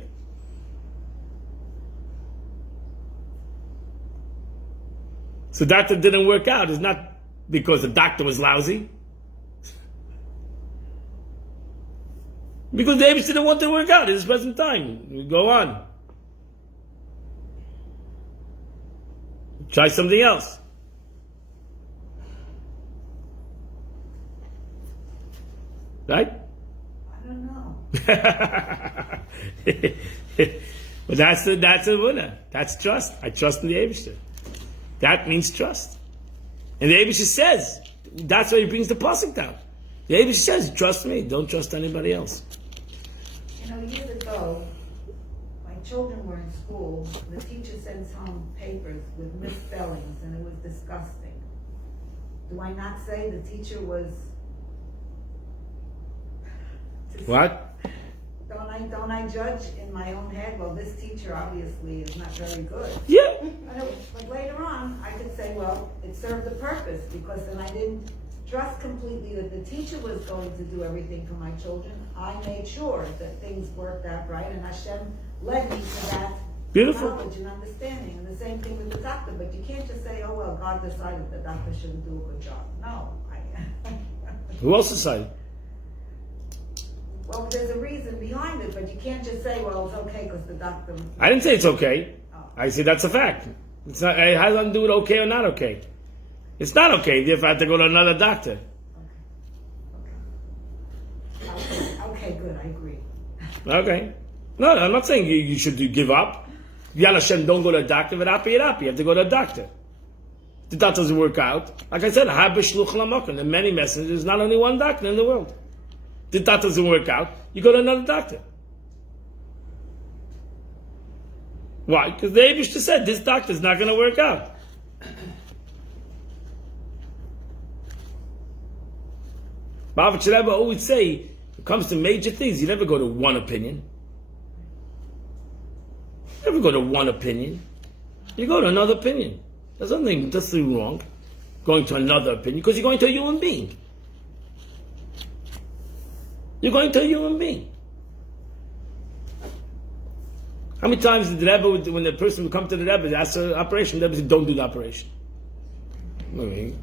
So that didn't work out. It's not because the doctor was lousy. Because the Eibusher didn't want it to work out at this present time. We go on. Try something else. Right? I don't know. But that's a winner. That's trust. I trust in the Eibusher. That means trust. And the Eibusher says, that's why he brings the pasuk down. The Eibusher says, trust me, don't trust anybody else. You know, years ago, my children were in school. The teacher sends home papers with misspellings, and it was disgusting. Do I not say the teacher was? What? Don't I judge in my own head? Well, this teacher obviously is not very good. Yeah. But later on, I could say, well, it served the purpose, because then I didn't trust completely that the teacher was going to do everything for my children. I made sure that things worked out right, and Hashem led me to that Beautiful. knowledge and understanding. And the same thing with the doctor. But you can't just say, oh, well, God decided the doctor shouldn't do a good job. No. Who else decided? Well, there's a reason behind it, but you can't just say, well, it's okay because the doctor... I didn't say it's okay. Oh. I said that's a fact. It's not. It has nothing to do with okay or not okay. It's not okay if I have to go to another doctor. Okay, good, I agree. Okay. No, I'm not saying you should give up. Yal Hashem, don't go to a doctor. You have to go to a doctor. If that doesn't work out, like I said, there are many messengers. There's not only one doctor in the world. If that doesn't work out, you go to another doctor. Why? Because the Eibusher said this doctor's not going to work out. Baba Rebbe always say, when it comes to major things, you never go to one opinion. You never go to one opinion. You go to another opinion. There's nothing wrong going to another opinion, because you're going to a human being. You're going to a human being. How many times did the Rebbe, when the person would come to the Rebbe, ask for an operation, the Rebbe said, don't do the operation. Don't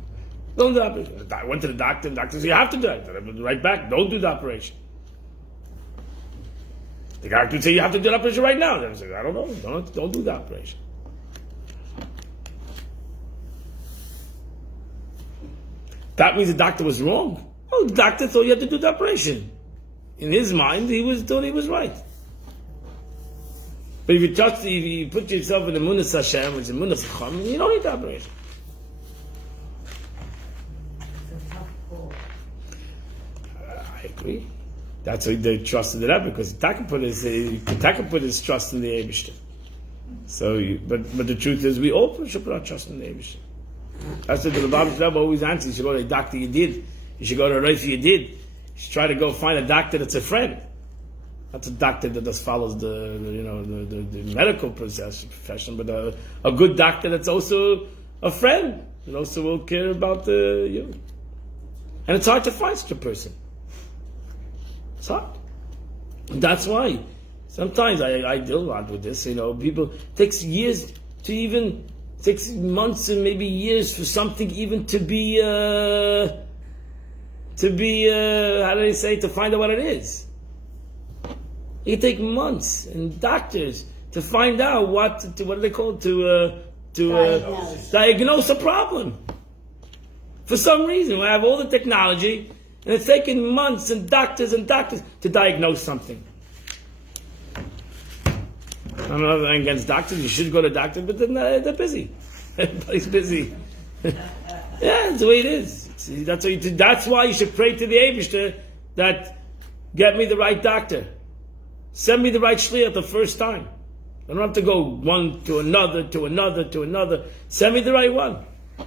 do the operation. I went to the doctor, and the doctor said, you have to do it. The Rebbe would write back, don't do the operation. The doctor would say, you have to do the operation right now. The Rebbe said, I don't know, don't do the operation. That means the doctor was wrong. Oh, the doctor thought you had to do the operation. In his mind, thought he was right. But if you put yourself in the Munas Hashem, which is Munas Chacham, you don't need the operation. It's a tough call. I agree. That's why they trusted it up, because Taka put his trust in the Eibusher. So, but the truth is, we all should put our trust in the Eibusher. That's what the Lubavitch Rebbe always answers. You should go to a doctor you did. You should go to a Reifa you did. You should try to go find a doctor that's a friend. Not a doctor that just follows the medical profession, but a good doctor that's also a friend and also will care about you. And it's hard to find such a person. It's hard. That's why sometimes I deal a lot with this. People takes years to even. Takes months and maybe years for something even to be how do they say, to find out what it is. It can take months and doctors to find out what do they call it? To diagnose a problem. For some reason, we have all the technology, and it's taken months and doctors to diagnose something. I'm not against doctors. You should go to doctors, but they're busy. Everybody's busy. Yeah, that's the way it is. See, that's why you should pray to the Eibusher that get me the right doctor. Send me the right shliach the first time. I don't have to go one to another, to another, to another. Send me the right one. I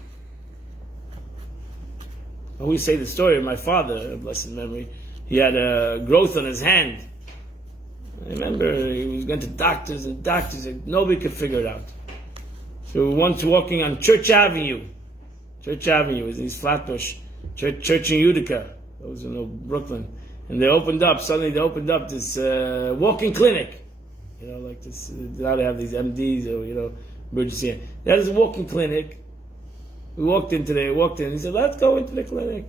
always say the story of my father, blessed memory. He had a growth on his hand. I remember he was going to doctors and doctors, and nobody could figure it out. So we were once walking on Church Avenue. Church Avenue is East Flatbush. Church in Utica. Those in Brooklyn. And suddenly they opened up this walk-in clinic. You know, like this, now they have these MDs or, emergency. That is a walk-in clinic. We walked in, he said, let's go into the clinic.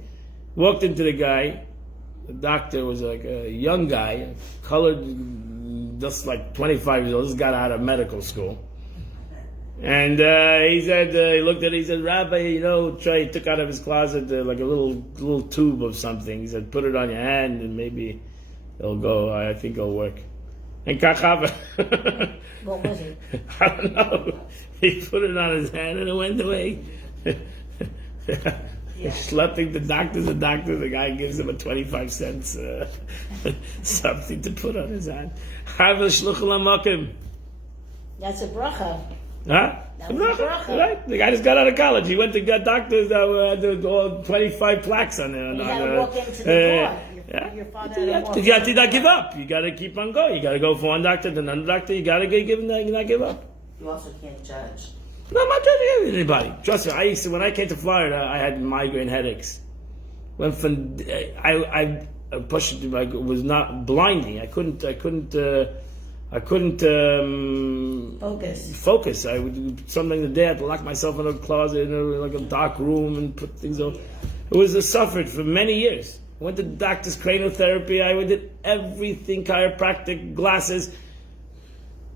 Walked into the guy. The doctor was like a young guy, colored, just like 25 years old, just got out of medical school. And he said, he looked at it, he said, Rabbi, he took out of his closet like a little tube of something. He said, put it on your hand and maybe it'll go, I think it'll work. And Kachava. What was it? I don't know. He put it on his hand and it went away. Schlepping the doctor's a doctor. The guy gives him a 25 cents something to put on his hand. That's a bracha. Huh? That was a bracha. Right? The guy just got out of college. He went to get doctors that had all 25 plaques on there. You had to walk into the door. Your father had to walk You got to not give up. You got to keep on going. You got to go from one doctor to another doctor. You got to not give up. You also can't judge. No, I'm not judging anybody. Trust me. When I came to Florida, I had migraine headaches. Went from I pushed it. It was not blinding. I couldn't focus. I would do something the day. I had to lock myself in a closet, like a dark room, and put things on. It was suffered for many years. I went to doctor's craniotherapy. I did everything, chiropractic, glasses.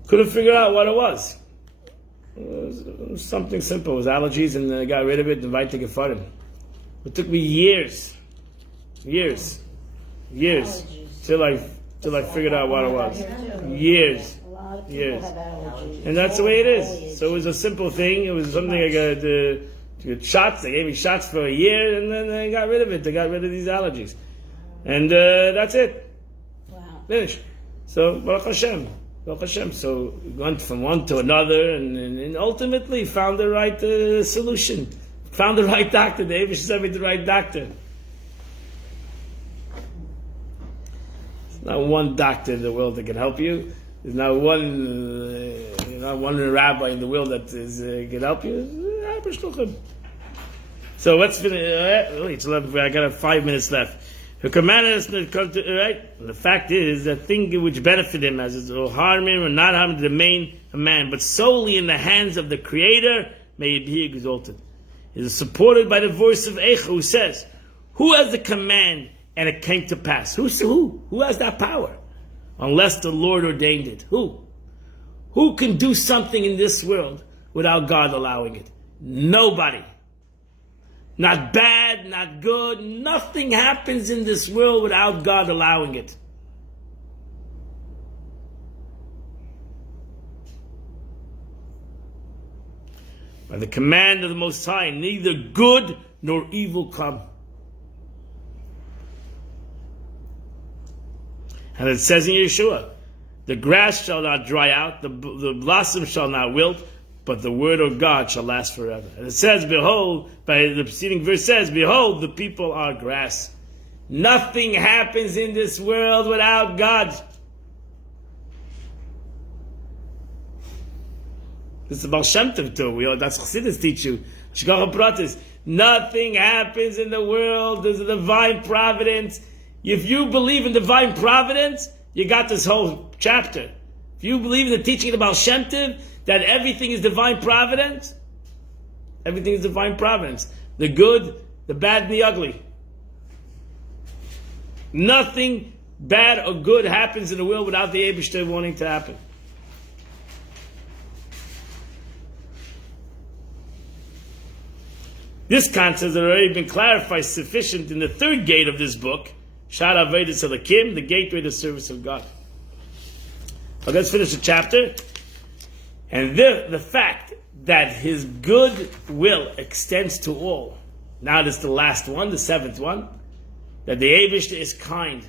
Couldn't figure out what it was. It was something simple. It was allergies, and I got rid of it and right to get fired. It took me years, till I figured out what it was. Years. A lot of people have allergies. And that's the way it is. So it was a simple thing. It was something I got to get shots. They gave me shots for a year, and then they got rid of it. They got rid of these allergies, and that's it. Wow. Finished. So Baruch Hashem. So we went from one to another, and ultimately found the right solution. Found the right doctor. The Eibush sent me the right doctor. There's not one doctor in the world that can help you. There's not one rabbi in the world that can help you. So let's finish. It's 11. I got 5 minutes left. Who commanded us to come to right? And the fact is, the thing which benefit him as is will harm him or not harm the main man, but solely in the hands of the Creator may it be exalted. It is supported by the voice of Eicha, who says, "Who has the command and it came to pass?" Who has that power? Unless the Lord ordained it. Who? Who can do something in this world without God allowing it? Nobody. Not bad, not good. Nothing happens in this world without God allowing it. By the command of the Most High, neither good nor evil come. And it says in Yeshua, the grass shall not dry out, the blossom shall not wilt, but the word of God shall last forever. And it says, behold, by the preceding verse says, behold, the people are grass. Nothing happens in this world without God. This is the Baal Shem Tov too. That's Chassidus teach you. Shkocha Pratis. Nothing happens in the world. There's a divine providence. If you believe in divine providence, you got this whole chapter. If you believe in the teaching of the Baal Shem Tov, that everything is divine providence, everything is divine providence. The good, the bad, and the ugly. Nothing bad or good happens in the world without the Eibishter wanting to happen. This concept has already been clarified sufficient in the third gate of this book, Shar Avodas Elokim, the gateway to the service of God. Okay, let's finish the chapter. And the fact that his good will extends to all. Now this is the last one, the seventh one. That the Eibishter is kind.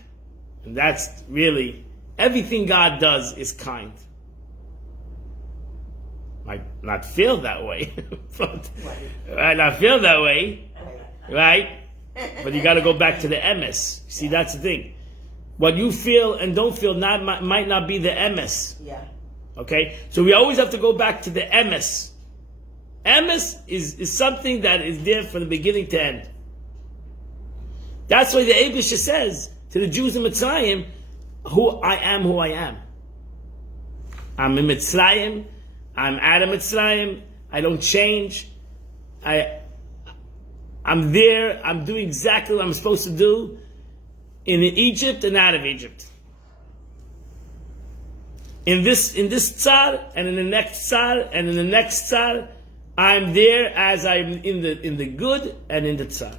And that's really, everything God does is kind. Might not feel that way. Might not feel that way. Right? But you got to go back to the emes. See, that's the thing. What you feel and don't feel might not be the emes. Yeah. Okay? So we always have to go back to the emes. Emes is something that is there from the beginning to end. That's why the Eibusha says to the Jews in Mitzrayim, who I am. I'm in Mitzrayim. I'm out of Mitzrayim. I don't change. I'm there. I'm doing exactly what I'm supposed to do in Egypt and out of Egypt. In this tzar and in the next tzar and in the next tzar, I'm there as I'm in the good and in the tzar.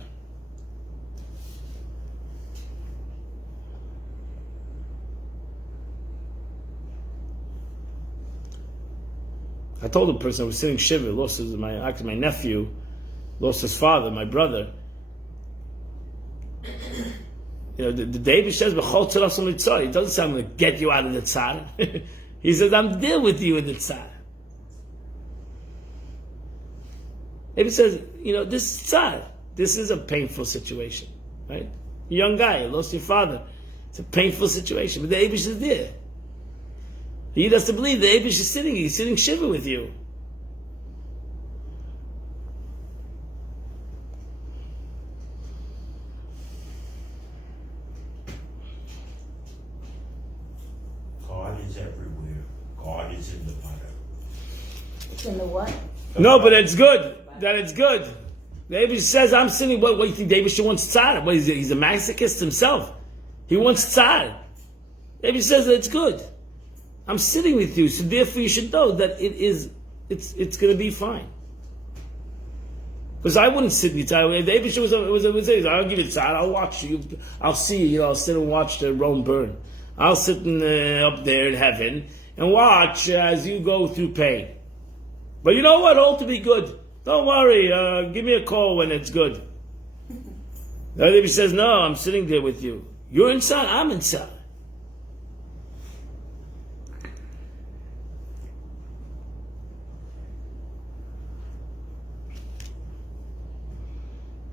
I told a person I was sitting shiva, my nephew, lost his father, my brother. You know, the David says, "B'chol tzarasum litzar." He doesn't say, "I'm going to get you out of the tzar." He says, "I'm there with you in the tzar." David says, "You know, this tzar, this is a painful situation, right? A young guy, you lost your father. It's a painful situation, but the Eibush is there. He doesn't believe the Eibush is sitting. He's sitting shiva with you." God is everywhere. God is in the butter. It's in the what? No, but it's good. That it's good. The Eibush says, "I'm sitting." What do you think the Eibush wants tzar? What, he's a masochist himself. He wants tzar. The Eibush says that it's good. I'm sitting with you, so therefore you should know that it's going to be fine. Because I wouldn't sit with you. If the Eibush was I'll give you tzar. I'll watch you. I'll see you. You know, I'll sit and watch the Rome burn. I'll sit up there in heaven and watch as you go through pain. But you know what? All to be good. Don't worry. Give me a call when it's good. The Eibush says, "No, I'm sitting there with you. You're inside. I'm inside."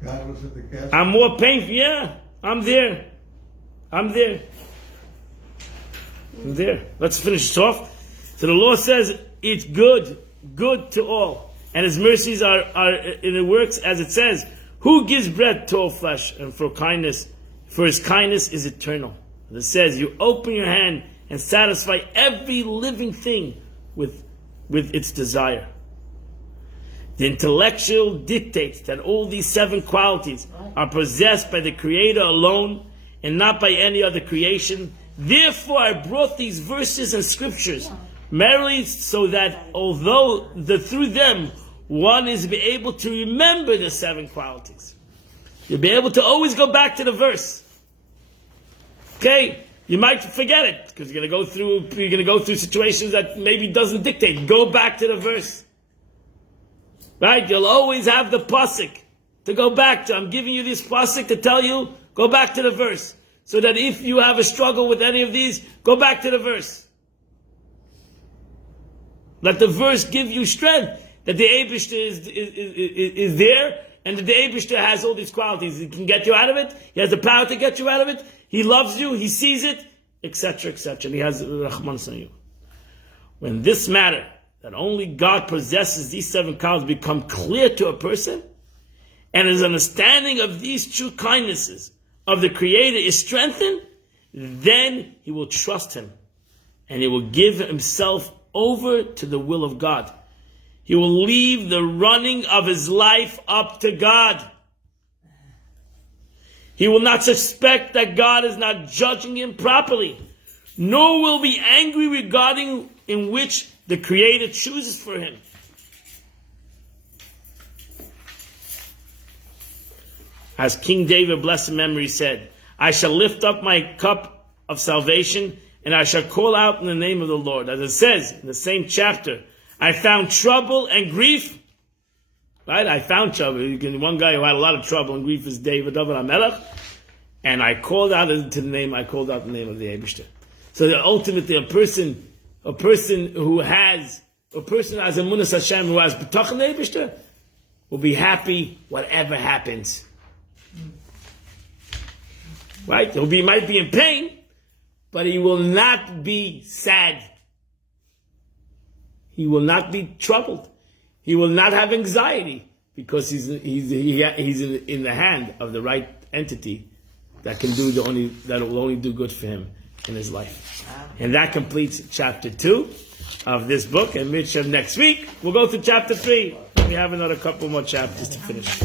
God was at the gas. I'm more painful. Yeah, I'm there. Let's finish this off. So the law says it's good to all, and His mercies are in the works as it says. Who gives bread to all flesh, and for His kindness is eternal. And it says, you open your hand and satisfy every living thing with its desire. The intellectual dictates that all these 7 qualities are possessed by the Creator alone and not by any other creation. Therefore, I brought these verses and scriptures merely so that although through them one is be able to remember the 7 qualities. You'll be able to always go back to the verse. Okay? You might forget it because you're going to go through situations that maybe doesn't dictate. Go back to the verse. Right? You'll always have the pasuk to go back to. I'm giving you this pasuk to tell you, go back to the verse. So that if you have a struggle with any of these, go back to the verse. Let the verse give you strength. That the Eibishter is there, and that the Eibishter has all these qualities. He can get you out of it. He has the power to get you out of it. He loves you. He sees it, etc., etc. And He has Rahman on you. When this matter, that only God possesses these 7 qualities, become clear to a person, and his understanding of these true kindnesses of the Creator is strengthened, then he will trust Him, and he will give himself over to the will of God. He will leave the running of his life up to God. He will not suspect that God is not judging him properly, nor will be angry regarding in which the Creator chooses for him. As King David, blessed memory, said, I shall lift up my cup of salvation, and I shall call out in the name of the Lord. As it says in the same chapter, I found trouble and grief. Right? I found trouble. One guy who had a lot of trouble and grief is David HaMelech. And I called out the name of the Eibishter. So that ultimately a person who has Emunas Hashem, who has B'tachon Eibishter, will be happy whatever happens. Right? He might be in pain, but he will not be sad. He will not be troubled. He will not have anxiety because he's in the hand of the right entity that will only do good for him in his life. And that completes chapter 2 of this book. And next week we'll go to chapter 3. We have another couple more chapters to finish.